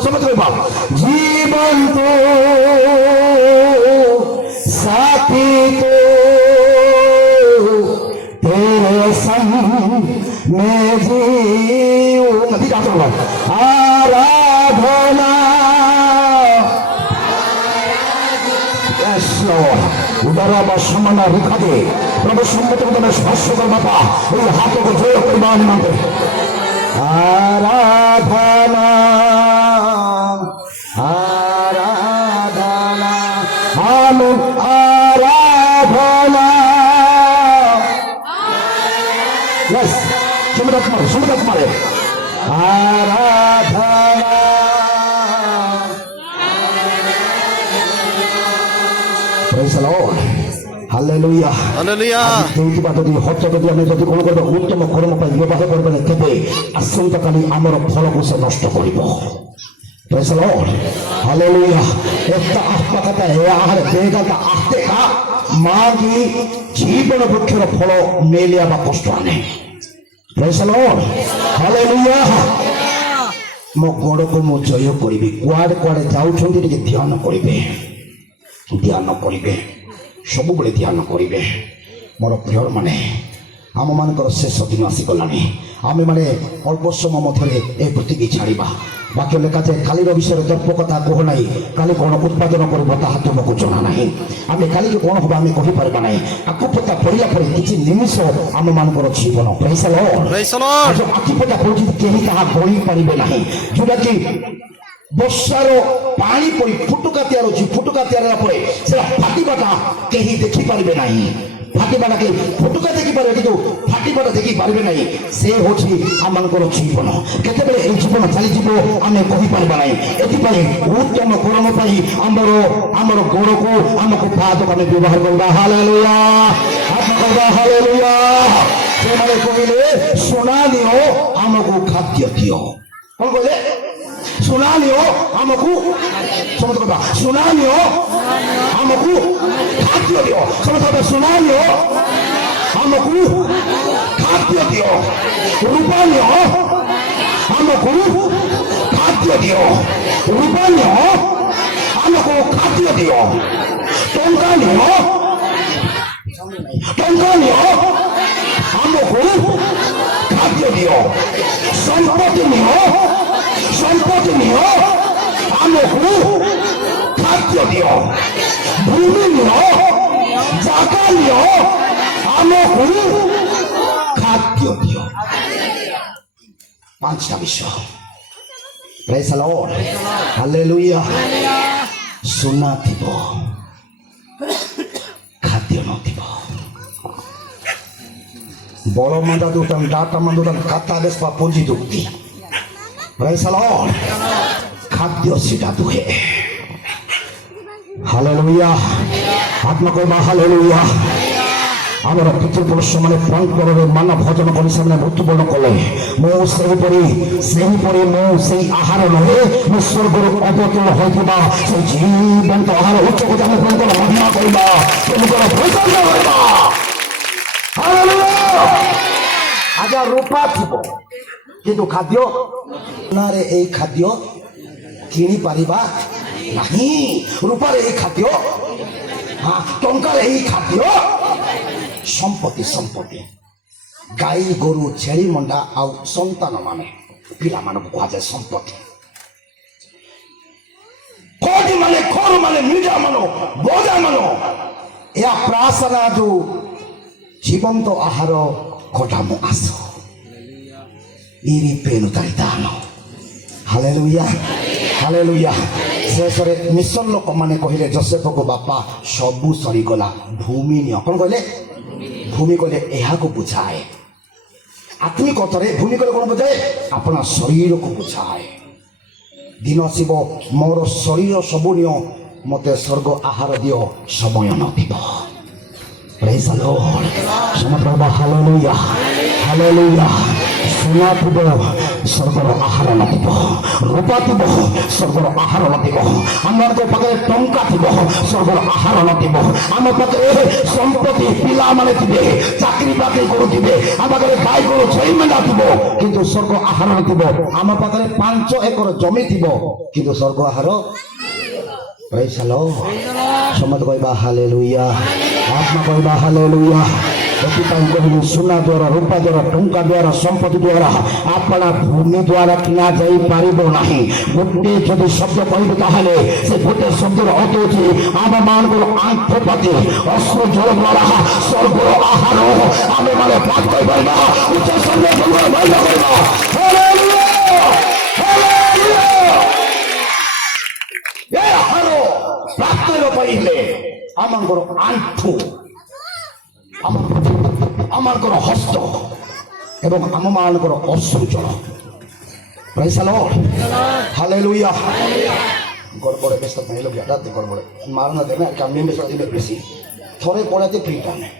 समझ कोई बात जीवन तो साथी तो तेरे संग मैं जीऊंगा ठीक है आराधना उदारा बा सम्मान रेखा दे प्रभु सम्मत में स्पर्श कर बापा এই হাতকে জয় করবা নিমন্তে আরাধনা আরাধনা আমেন আরাধনা यस সুমদত মারে আরাধনা Praise the Lord. Hallelujah. Hallelujah. এইটা যদি হচ্ছে যদি আমি যদি কোনো কোনো উত্তম কর্ম পাই ব্যবহার করবেন তবে আসন্তাকালী আমার ফলকে সে নষ্ট করিব Praise the Lord. Hallelujah. একটা আত্মকথা এ আহার বেগাটা আস্তে কা মাগি জীবন বৃক্ষের ফল মেলিয়া বা কষ্ট আনে Praise the Lord. Hallelujah. ମୋ ଗୋଡ଼କୁ ମୁଁ ଜୟ କରିବି। କୁଆଡ଼େ କୁଆଡ଼େ ଯାଉଛନ୍ତି ଟିକେ ଧ୍ୟାନ କରିବେ, ଧ୍ୟାନ କରିବେ, ସବୁବେଳେ ଧ୍ୟାନ କରିବେ। ମୋର ପ୍ରିୟ ମାନେ, ଆମମାନଙ୍କର ଶେଷ ଦିନ ଆସିଗଲାଣି। ଆମେମାନେ ଅଳ୍ପ ସମୟ ମଧ୍ୟରେ ଏ ପୃଥିବୀ ଛାଡ଼ିବା। ବାକ୍ୟ ଲେଖାଯାଏ, କାଲିର ବିଷୟରେ ଦର୍ପ କଥା କୁହ ନାହିଁ, କାଲି କ'ଣ ଉତ୍ପାଦନ କରିବ ତାହା ତୁମକୁ ଜଣା ନାହିଁ। ଆମେ କାଲିକି କ'ଣ ହେବ ଆମେ କହିପାରିବା ନାହିଁ। ଆଖୁପତା ପଡ଼ିଲା ପରେ କିଛି ନିମିଷ ଆମମାନଙ୍କର ଜୀବନ ପ୍ରେଜ୍ ଦ ଲର୍ଡ। ଆଜି ଆଖିପତା ପଡ଼ିଛି, କେହି ତାହା ଗଣି ପାରିବେ ନାହିଁ। ଯୋଉଟାକି ବର୍ଷାର ପାଣି ପରି ଫୁଟୁକା ତିଆରି ଅଛି, ଫୁଟୁକା ତିଆରି ହେଲା ପରେ ସେଟା ଫାଟିବାଟା କେହି ଦେଖିପାରିବେ ନାହିଁ। ଫାଟିବାଟା କେହି ଫୁଟୁକା ଦେଖିପାରିବେ, କିନ୍ତୁ ଫାଟିବାଟା ଦେଖିପାରିବେ ନାହିଁ। ସେ ହେଉଛି ଆମମାନଙ୍କର ଜୀବନ। କେତେବେଳେ ଏହି ଜୀବନ ଚାଲିଯିବ ଆମେ କହିପାରିବା ନାହିଁ। ଏଥିପାଇଁ ଉତ୍ତମ କର୍ମ ପାଇଁ ଆମର ଗୋଡ଼କୁ, ଆମକୁ ପାଦକୁ ଆମେ ବ୍ୟବହାର କରିବା। ହାଲେଲୁୟା, ଆତ୍ମା କରିବା ହାଲେଲୁୟା। ସେମାନେ କହିଲେ ସୁନା ଦିଅ, ଆମକୁ ଖାଦ୍ୟ ଦିଅ। କ'ଣ କହିଲେ? ସୁନା ନିଅ, ଆମକୁ ସମସ୍ତେ କହିବା ସୁନା ନିଅ, ଆମକୁ ଖାଦ୍ୟ ଦିଅ। ସମସ୍ତେ କହିବା ସୁନା ନିଅ, ଆମକୁ ଖାଦ୍ୟ ଦିଅ। ରୂପା ନିଅ, ଆମକୁ ଖାଦ୍ୟ ଦିଅ। ରୂପା ନିଅ, ଆମକୁ ଖାଦ୍ୟ ଦିଅ। ଟଙ୍କା ନିଅ, ଟଙ୍କା ନିଅ, ଆମକୁ ଖାଦ୍ୟ ଦିଅ। ସମ୍ପତ୍ତି ନିଅ, সম্পত্তি নিও, আমକୁ খাদ্য দিও। ভূমি নিও, জায়গা নিও, আমକୁ খাদ্য দিও। পাঁচটা বিষয়। Praise the Lord, hallelujah. ସୁନା ଥିବ, ଖାଦ୍ୟ ନଥିବ। ବଳ ମନ୍ଦା ଦଉଛନ୍ତି, ଡାଟା ମନ୍ଦା ଦଉଛନ୍ତି, ଖାତା ବେଶ ପୁଞ୍ଜି ଦଉଛନ୍ତି। Praise the Lord. ଖାଦ୍ୟ ସେଟା ଦୁହେଁ। ହାଲେଲୁୟା, ଆତ୍ମା କହିବା ହାଲେଲୁୟା। ଆମର ପିତୃପୁରୁଷ ମାନେ ପରମ୍ପରାରେ ମାନ ଭୋଜନ କରି ସେମାନେ ମୃତ୍ୟୁବରଣ କଲେ। ମୁଁ ସେହିପରି ମୁଁ ସେଇ ଆହାର ନୁହେଁ, ମୁଁ ସ୍ୱର୍ଗରୁ ଅବତୀର୍ଣ୍ଣ ହୋଇଥିବା ସେ ଜୀବନ୍ତ ଆହାର ଉଚ୍ଚକୁ ଆମେ ପ୍ରଭୁଙ୍କର ମହିମା କରିବା, ପ୍ରଭୁଙ୍କର ପ୍ରଶଂସା କରିବା। ହାଲେଲୁୟା। ଆଜି ରୂପା ଥିବ କିନ୍ତୁ ଖାଦ୍ୟ ସୁନାରେ এই ଖାଦ୍ୟ କିଣି ପାରିବା ନାହିଁ। ରୂପାରେ এই ଖାଦ୍ୟ, ଟଙ୍କାରେ এই ଖାଦ୍ୟ। ସମ୍ପତ୍ତି ଗାଈ ଗୋରୁ ଛେଳି ମଣ୍ଡା ଆଉ ସନ୍ତାନ ମାନେ, ପିଲାମାନଙ୍କୁ କୁହାଯାଏ ସମ୍ପତ୍ତି। କୋଟି ମାନେ ଖୋର ମାନେ ମିଡା ମାନ ବୋଜା ମାନ, ଏହା ପ୍ରାସନା ଯୋଉ ଜୀବନ୍ତ ଆହାର କଟାମ ଆସ ଇରିପେନୁ ତାରିତାନ। Hallelujah, hallelujah. ଶେଷରେ ମିଶନ ଲୋକମାନେ କହିଲେ ଯୋସେଫକୁ, ବାପା ସବୁ ସରିଗଲା, ଭୂମି ନିଅ। କ'ଣ କହିଲେ? ଭୂମି କହିଲେ ଏହାକୁ ବୁଝାଏ। ଆତ୍ମିକ ଅର୍ଥରେ ଭୂମି କହିଲେ କ'ଣ ବୁଝାଏ? ଆପଣ ଶରୀରକୁ ବୁଝାଏ। ଦିନ ଆସିବ ମୋର ଶରୀର ସବୁ ନିଅ, ମୋତେ ସ୍ୱର୍ଗ ଆହାର ଦିଅ, ସମୟ ନଥିବ। ପ୍ରେଜ୍ ଦ ଲର୍ଡ। ସମସ୍ତେ ହାଲେଲୁୟା, ହାଲେଲୁୟା। ସୁନା ଥିବ, ସ୍ୱର୍ଗର ଆହାର ନଥିବ। ରୂପା ଥିବ, ସ୍ୱର୍ଗର ଆହାର ନଥିବ। ଆମମାନଙ୍କ ପାଖରେ ଟଙ୍କା ଥିବ, ସ୍ୱର୍ଗର ଆହାର ନଥିବ। ଆମ ପାଖରେ ସମ୍ପତ୍ତି, ପିଲାମାନେ ଥିବେ, ଚାକିରି ବାକିରି କରୁଥିବେ, ଆମ ପାଖରେ ଗାଈ ଗୋରୁ ଛେଳି ମେଣ୍ଢା ଥିବ, କିନ୍ତୁ ସ୍ୱର୍ଗ ଆହାର ନଥିବ। ଆମ ପାଖରେ 5 ଏକର ଜମି ଥିବ, କିନ୍ତୁ ସ୍ୱର୍ଗ ଆହାର। ପ୍ରେଜ୍ ଦ ଲର୍ଡ। ସମସ୍ତେ କହିବା ହାଲେଲୁୟା, ଆତ୍ମା କହିବା ହାଲେଲୁୟା। ସେଥିପାଇଁ କହିଲି ସୁନା ଦ୍ୱାରା, ରୂପା ଦ୍ୱାରା, ଟଙ୍କା ଦ୍ୱାରା, ସମ୍ପତ୍ତି ଦ୍ୱାରା ଆପଣା ଭୂମି ଦ୍ୱାରା କିଣା ଯାଇପାରିବ ନାହିଁ। ଗୋଟେ ଯଦି ଶବ୍ଦ କହିବେ ତାହେଲେ ସେ ଗୋଟେ ଶବ୍ଦର ଅର୍ଥ ହେଉଛି ଆମମାନଙ୍କର ଆଣ୍ଠପାତି ଅଶ୍ରୁ ଜଳ ଦ୍ୱାରା ସ୍ୱର୍ଗର ଆହାର ଆମେମାନେ ପ୍ରାପ୍ତ କରିପାରିବା। ଉଚ୍ଚ ଶବ୍ଦ କରିବା। Hallelujah, hallelujah. ଏ ଆହାର ପ୍ରାପ୍ତ ପାଇଁ ହେଲେ ଆମଙ୍କର ଆଣ୍ଠୁ, ଆମମାନଙ୍କର ହସ୍ତ ଏବଂ ଆମମାନଙ୍କର ଅଶ୍ରୁ ଜଳ। ପ୍ରେଜ୍ ଦ ଲର୍ଡ, ହାଲେଲୁୟା। ଗଡ଼ବଡ଼ ବେଶ ପାଇଲ ଘାଟାতে গড়বড় মারনা দেবে আর কামিয়ে বেশ দিবে বেশি থরে পড়াতে ফ্রিটা নেই।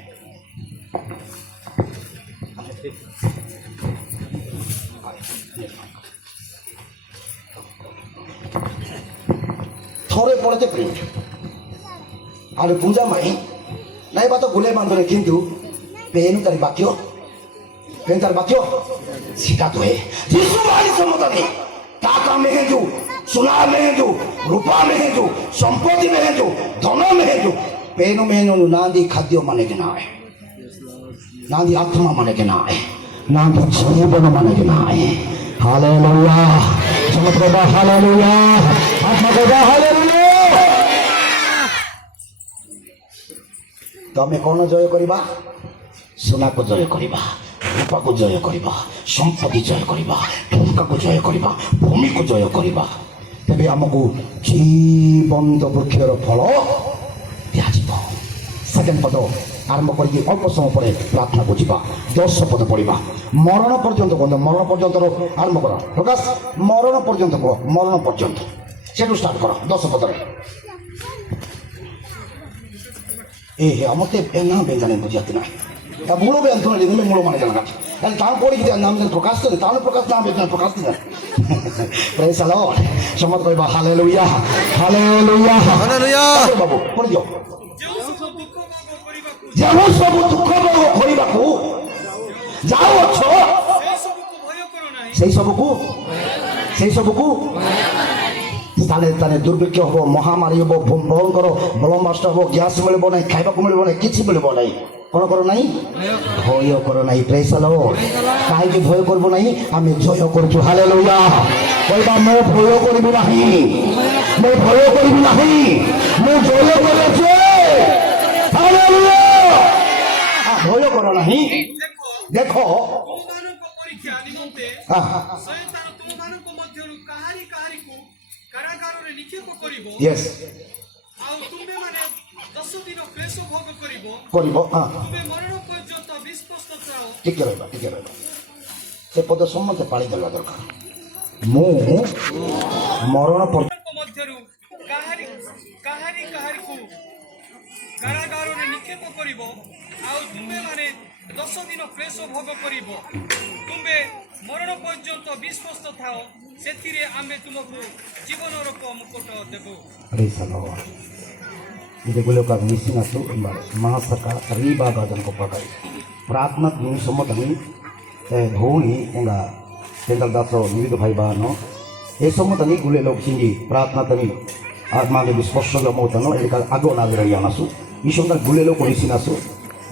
থরে পড়াতে প্রিন্ট আর বুঝা মাই নাই বা তো গুলে বান্ধরে, কিন্তু পেন তার বাক্য, পেন তার বাক্য সেটা তো হে যিশু ভাই সমতানি টাকা মেহেজু সোনা মেহেজু রূপা মেহেজু সম্পত্তি মেহেজু ধন মেহেজু পেন মেহেজু নাঁদি খাদ্য মানে কি নয় নাঁদি আত্মা মানে কি নয় নাঁদি জীবন মানে কি নয় হালেলুয়া চমৎকার হালেলুয়া আত্মাকে হালেলুয়া ତମେ କ'ଣ ଜୟ କରିବା সোনাকে জয় କରିବା রূপাকে জয় କରିବା সম্পত্তি জয় କରିବା ଟଙ୍କାକୁ ଜୟ କରିବା ଭୂମିକୁ ଜୟ କରିବା ତେବେ ଆମକୁ ଜୀବନ୍ତ ବୃକ୍ଷର ଫଳ ଦିଆଯିବ ସେକେଣ୍ଡ ପଦ ଆରମ୍ଭ କରିକି ଅଳ୍ପ ସମୟ ପରେ ପ୍ରାର୍ଥନାକୁ ଯିବା 10 ପଦ ପଢ଼ିବା ମରଣ ପର୍ଯ୍ୟନ୍ତ କୁହନ୍ତୁ ମରଣ ପର୍ଯ୍ୟନ୍ତର ଆରମ୍ଭ କର ପ୍ରକାଶ ମରଣ ପର୍ଯ୍ୟନ୍ତ କୁହ ମରଣ ପର୍ଯ୍ୟନ୍ତ ସେଠୁ ଷ୍ଟାର୍ଟ କର 10 ପଦରେ मत ना बेजाने बुझाते ना मूल भी अंत मूल मन जन ताड़ी नाम प्रकाश प्रकाश नाम प्रकाश प्रेज द लॉर्ड समत कहबा हालेलुया हालेलुया हालेलुया बाबू पढ़ दियो जो सब दुख भोग करबाकू जाओ अछो से सबको ताने दुर्भिक्ष हम महामारी हम भयंकर बलमास्ट हम गैस मिलब ना खावा मिलब ना कि मिलब ना कौन कर ना भय कर ना प्रेज द लॉर्ड कहीं भय करब ना आम जय कर हालेलुया कहबा मैं भय करिबि नाही मैं भय करिबि नाही मैं जय करेछे हालेलुया भय कर नाही देखो परीक्षा निमंते शैतान तुममानक मध्यरु काहारी काहारी को कारागार निक्षेप करिबो यस आ तुमे माने 10 दिन क्लेश भोग करिबो तुमे मरण पर्यंत विस्पष्ट त्राओ ठीक रहबा से पद सम्मते पाळी देला दरकार मु मरण पर्यंत मध्यरु काहारी काहारी काहारी को कारागार निक्षेप करिबो आ तुमे माने 10 दिन क्लेश भोग करिबो तुमे मरण पर्यंत विश्वस्त थाओ सेतिरे आमे तुमको जीवनर मुकुट देबो अरे सलो इदेगुलो का मिसिंग असु महासका रीबा गाजन को पकाई प्रार्थना नि सम्मतनी भौणी एंगा तेंगल दासो विविध भाई बहनो ए सम्मतनी गुले लोग सिंगी प्रार्थना तनी आत्मा के विश्वास जमोतनो एका आगो नागरे यानासु ईश्वर गुले लोग कोरिसिनासु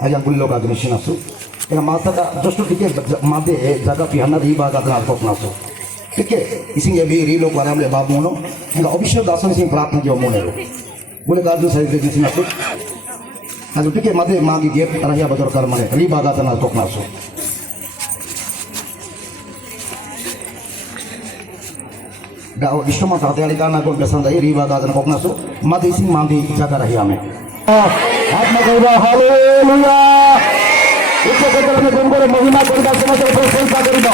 आजा गुले लोग आग्निसिनासु एका मासका जस्ट टिके मादे जगह पिहाना रीबा गाजन आकोनासु ठीक है इसी भी री लोग आराम ले बाबू नो इनका अभिषेक दासन सिंह प्रार्थना जो मोने रो बोले गाजू साइड के किसी ना तो आज ठीक है मधे मागी गेप तरह बदर कर मने री बागा तना कोकना सो गाओ इष्टमा ताते वाली गाना को पसंद आई री बागा तना कोकना सो मधे सिंह मांगी जगह रही हमें आत्मा कहबा हालेलुया इसे कहते हैं तुमको महिमा करदा समझ प्रशंसा करबा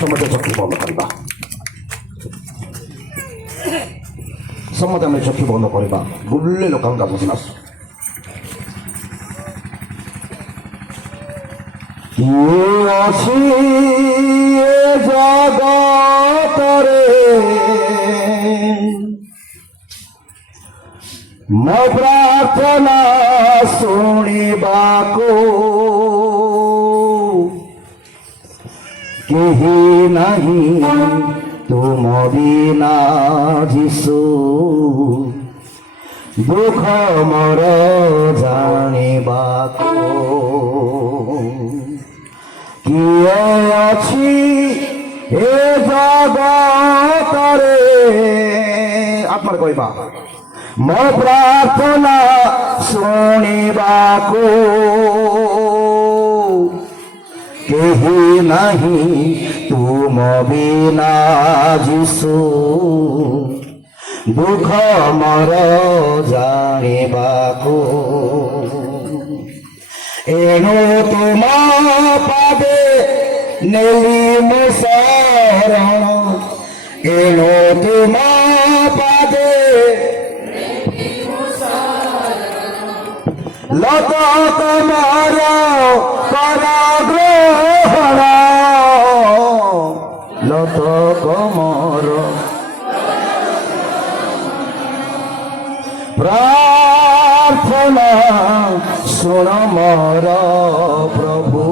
समझ चक्की बंद करवा समझ आम चक्की बंद करवा बुले लोक गाजुना जगतरे मो प्रार्थना शुणिबाको केही नहीं तुम बिना जीशु दुख मोर जानिबाको किए अछि ए जगतरे आत्मार कहबा मो प्रार्थना शुणिबाको केही नहीं तुम बिना जीशु दुख मोर जानिबाको एणु तुम पादे नेली मो शरण एणु तुम पादे लत तमार पराग्रहण लत कमर प्रार्थना सुन मोर प्रभु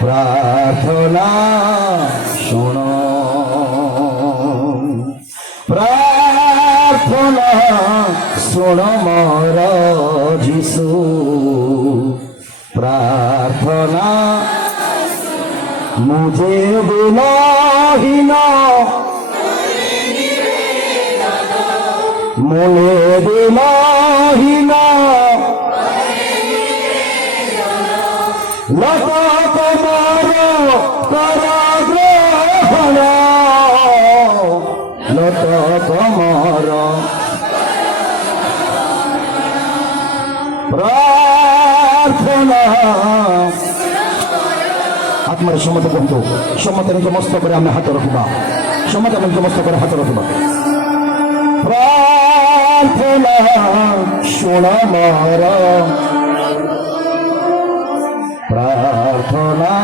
प्रार्थना প্রার্থনা শোনো, প্রার্থনা শোনো মোর যিশু, প্রার্থনা মুঝে বিনহীন মনে বিনহীন লত তোমার পরাগ্রহণ, লত তোমার প্রার্থনা। আত্মার সম্মত বন্ধু, সম্মতের মস্ত করে আমি হাত রাখবা, সম্মত মস্ত করে হাত রাখবা। প্রার্থনা শোনো মোর, প্রার্থনা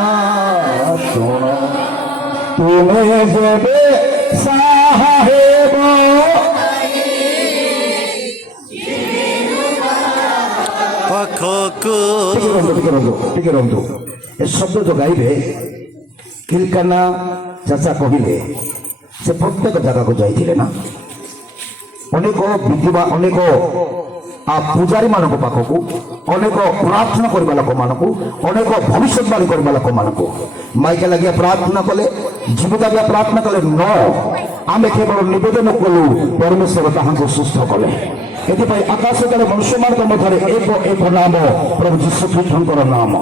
শোনো, তুমি যেবে সাহেব ପାଖକୁ ଟିକେ ରହନ୍ତୁ। ଏ ଶବ୍ଦ ଯୋଉ ଗାଇବେ, କିଲକାନା ଚାଚା କହିଲେ ସେ ପ୍ରତ୍ୟେକ ଜାଗାକୁ ଯାଇଥିଲେ ନା, ଅନେକ ବିଧିବା, ଅନେକ ପୂଜାରୀ ମାନଙ୍କ ପାଖକୁ, ଅନେକ ପ୍ରାର୍ଥନା କରିବା ଲୋକମାନଙ୍କୁ, ଅନେକ ଭବିଷ୍ୟତବାଣୀ କରିବା ଲୋକମାନଙ୍କୁ ମାଇକା ଲାଗିଆ ପ୍ରାର୍ଥନା କଲେ, ଜୀବିକା ଲାଗିଆ ପ୍ରାର୍ଥନା କଲେ ନ, ଆମେ କେବଳ ନିବେଦନ କଲୁ, ପରମେଶ୍ୱର ତାହାଙ୍କୁ ସୁସ୍ଥ କଲେ। ଏଥିପାଇଁ ଆକାଶ ତଳେ ମନୁଷ୍ୟମାନଙ୍କ ମଧ୍ୟରେ ଏକ ନାମ ପ୍ରଭୁ ଯୀଶୁ ଖ୍ରୀଷ୍ଟଙ୍କର ନାମ।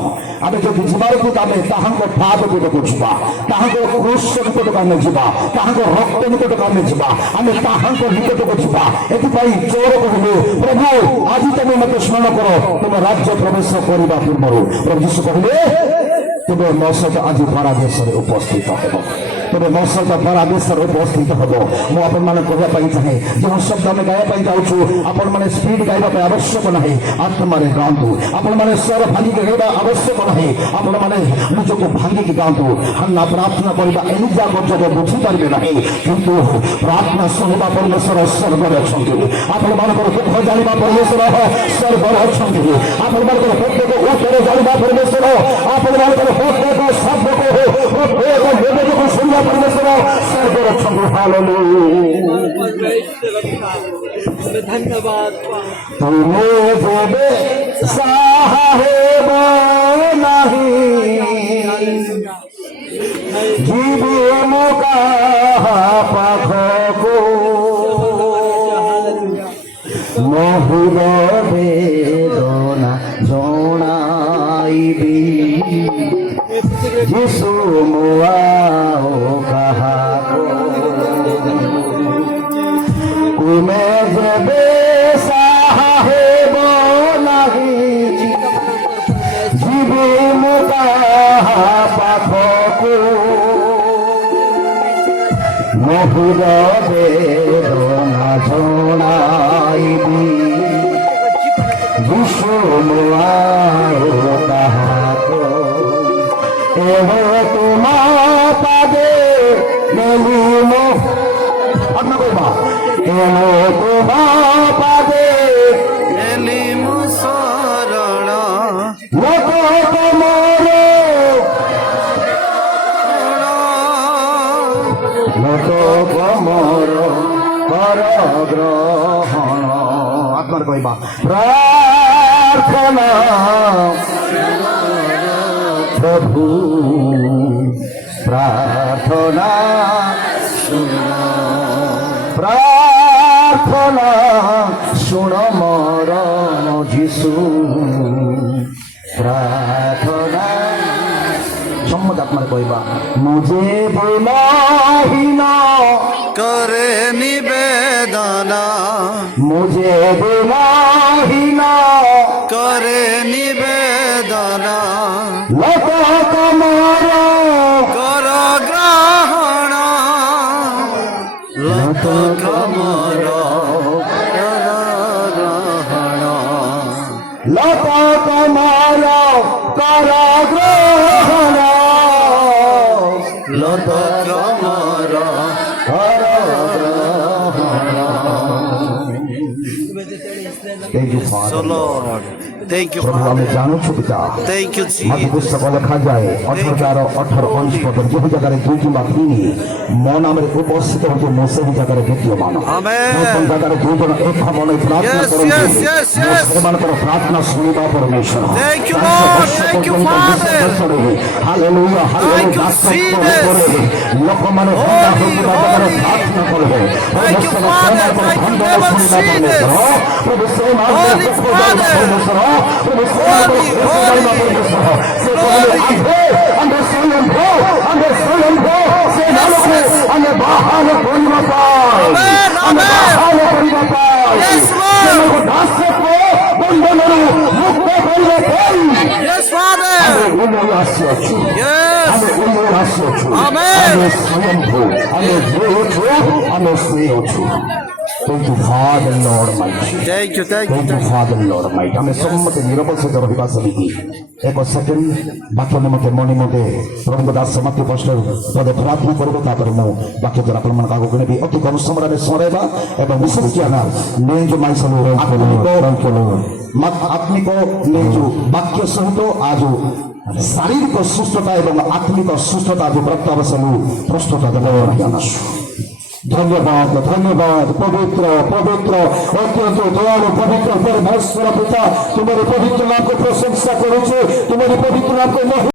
ଆମେ ଯଦି ଯିବାକୁ ଆମେ ତାହାଙ୍କ ପାଦ ନିକଟକୁ ଯିବା, ତାହାଙ୍କ କ୍ରୁଶ ନିକଟକୁ ଆମେ ଯିବା, ତାହାଙ୍କ ରକ୍ତ ନିକଟକୁ ଆମେ ଯିବା, ଆମେ ତାହାଙ୍କ ନିକଟକୁ ଯିବା। ଏଥିପାଇଁ ଚୋର କହିଲେ, ପ୍ରଭୁ ଆଜି ତମେ ମତେ ସ୍ମରଣ କର ତୁମ ରାଜ୍ୟ ପ୍ରବେଶ କରିବା ପୂର୍ବରୁ। ପ୍ରଭୁ ଯୀଶୁ କହିଲେ, ତୁମେ ମୋ ସହିତ ଆଜି ପାରାଦେଶରେ ଉପସ୍ଥିତ ହେବ, ତୁମେ ମୋ ସହିତ ପାରାଦେଶରେ ଉପସ୍ଥିତ ହେବ। ମୁଁ ଆପଣମାନଙ୍କୁ କହିବା ପାଇଁ ଚାହେଁ, ଯେଉଁ ଶବ୍ଦ ଆମେ ଗାଇବା ପାଇଁ ଯାଉଛୁ, ଆପଣମାନେ ସ୍ପିଡ୍ ଗାଇବା ପାଇଁ ଆବଶ୍ୟକ ନାହିଁ, ଆତ୍ମାରେ ଗାଆନ୍ତୁ। ଆପଣମାନେ ସ୍ୱର ଭାଙ୍ଗିକି ଗାଇବା ଆବଶ୍ୟକ ନାହିଁ, ଆପଣମାନେ ନିଜକୁ ଭାଙ୍ଗିକି ଗାଆନ୍ତୁ। ହାନ୍ନା ପ୍ରାର୍ଥନା କରିବା ଏଲିଜା ଯୋଗ ବୁଝିପାରିବେ ନାହିଁ, କିନ୍ତୁ ପ୍ରାର୍ଥନା ଶୁଣିବା ପରମେଶ୍ୱର ସ୍ୱର୍ଗରେ ଅଛନ୍ତି। ଆପଣମାନଙ୍କର ଦୁଃଖ ଜାଣିବା ପରମେଶ୍ୱର ସ୍ୱର୍ଗରେ ଅଛନ୍ତି। ଆପଣମାନଙ୍କର ପ୍ରତ୍ୟେକ ଉତ୍ତର ଜାଣିବା ପରମେଶ୍ୱର, ଆପଣମାନଙ୍କର ପ୍ରତ୍ୟେକ ଶବ୍ଦକୁ, ପ୍ରତ୍ୟେକ ନିବେଦକୁ ଶୁଣିବା ପରମେଶ୍ୱର ସ୍ୱର୍ଗରେ ଅଛନ୍ତି। ହାଲେଲୁୟା। ধন্যবাদ। ତୁମେ ଯେବେ ସାହେବ ନାହିଁ, ଯିବି ମୁଁ କାହା ପାଖକୁ, ମହୁର ବେଦନା ଜଣାଇବି, ଯୀଶୁ ମୁଁ ଆଉ କାହାକୁ। ତୁମେ ଯେବେ ସାହେବ ନାହିଁ, ଯିବି ମୁଁ କାହା ପାଖକୁ, ମହୁର ବେଦନା ଜଣାଇବି, ଯୀଶୁ ମୁଁ ଆଉ କାହାକୁ। ଏହେ ତୁମ ପାଦେ ନେଲି ମୋ, ଆତ୍ମା କହିବା, ଏହେ ତୁମ ପାଦେ ଏଲି ମୁଁ ଶରଣ, ଲୋକ ତମର, ଲୋକ ତମର କର ଗ୍ରହଣ। ଆତ୍ମାରେ କହିବା, ପ୍ରାର୍ଥନା ପ୍ରଭୁ, ପ୍ରାର୍ଥନା ଶୁଣ, ପ୍ରାର୍ଥନା ଶୁଣ ମୋର ଯୀଶୁ, ପ୍ରାର୍ଥନା। ସମ୍ମତ ଆତ୍ମାରେ କହିବା, ମୁଁ ଯେ ବିନହୀନ করে নিবেদন, ମୁଁ ଯେ ବିନହୀନ করে নিবেদন, ଲୋକ ତମର, কর গ্রহণ, লত কমর কর গ্রহণ, ଲୋକ ତମର କର ଗ୍ରହଣ, লত কমর କର গ্রহণ। Thank you, Father. চলো Thank you, প্রভু আমি Father. জানুছি পিতা Thank you, মাটি Jesus. পুস্তক লেখা যায় 18 পদের যে জায়গায় দুই কিংবা তিনি মন আমার উপস্থিত হতে মো সেই জায়গায় বিদ্যমান Amen. কোন জায়গায় দুইজন এক মনে প্রার্থনা Yes, করুন yes, yes, yes. সেমানଙ୍କର প্রার্থনা শুনিবা পরমেশ্বর Thank you, Lord. Thank you, Father. Hallelujah Thank you, Jesus. ଲୋକମାନେ Holy, holy. ପ୍ରାର୍ଥନା କରିବେ Thank you, Father. Thank you, devil, Jesus. Holy Father. Holy, holy. Glory. Yes, Lord. Yes, Father. Yes. Thank you, Father, Lord Almighty. Thank you, thank you, Thank you, thank you. Father, Lord Almighty. ଆମେ ସମସ୍ତେ ନିରବ ସହିତ ରହିବା ସେମିତି ଏକ second ବାକ୍ୟ ନିମନ୍ତେ ମଣି ମତେ ପ୍ରଭୁଙ୍କ ଦାସ ସମାପ୍ତି କଷ୍ଟ ପଦେ ପ୍ରାର୍ଥନା କରିବ ତାପରେ ମୁଁ ବାକ୍ୟ ଦ୍ୱାରା ଆପଣମାନଙ୍କ ଆଗକୁ ନେବି ଅତି କମ ସମୟରେ ଆମେ ଶୁଣାଇବା ଏବଂ ବିଶେଷ ଜ୍ଞାନ ନେଞ୍ଜ ମାଇସಲು ଆତ୍ମିକ ନେଞ୍ଜ ବାକ୍ୟ ସହିତ ଆଜ ଶାରୀରିକ ସୁସ୍ଥତା ଏବଂ ଆତ୍ମିକ ସୁସ୍ଥତା ଆଜି ପ୍ରତ୍ୟାବ ସବୁ ପ୍ରସ୍ତୁତ ଜ୍ଞାନ ধন্যবাদ ধন্যবাদ পবিত্র পবিত্র অত্যন্ত দয়ালু পবিত্র পরমেশ্বর পিতা তোমার পবিত্র নামকে প্রশংসা করেছে তোমার পবিত্র নামকে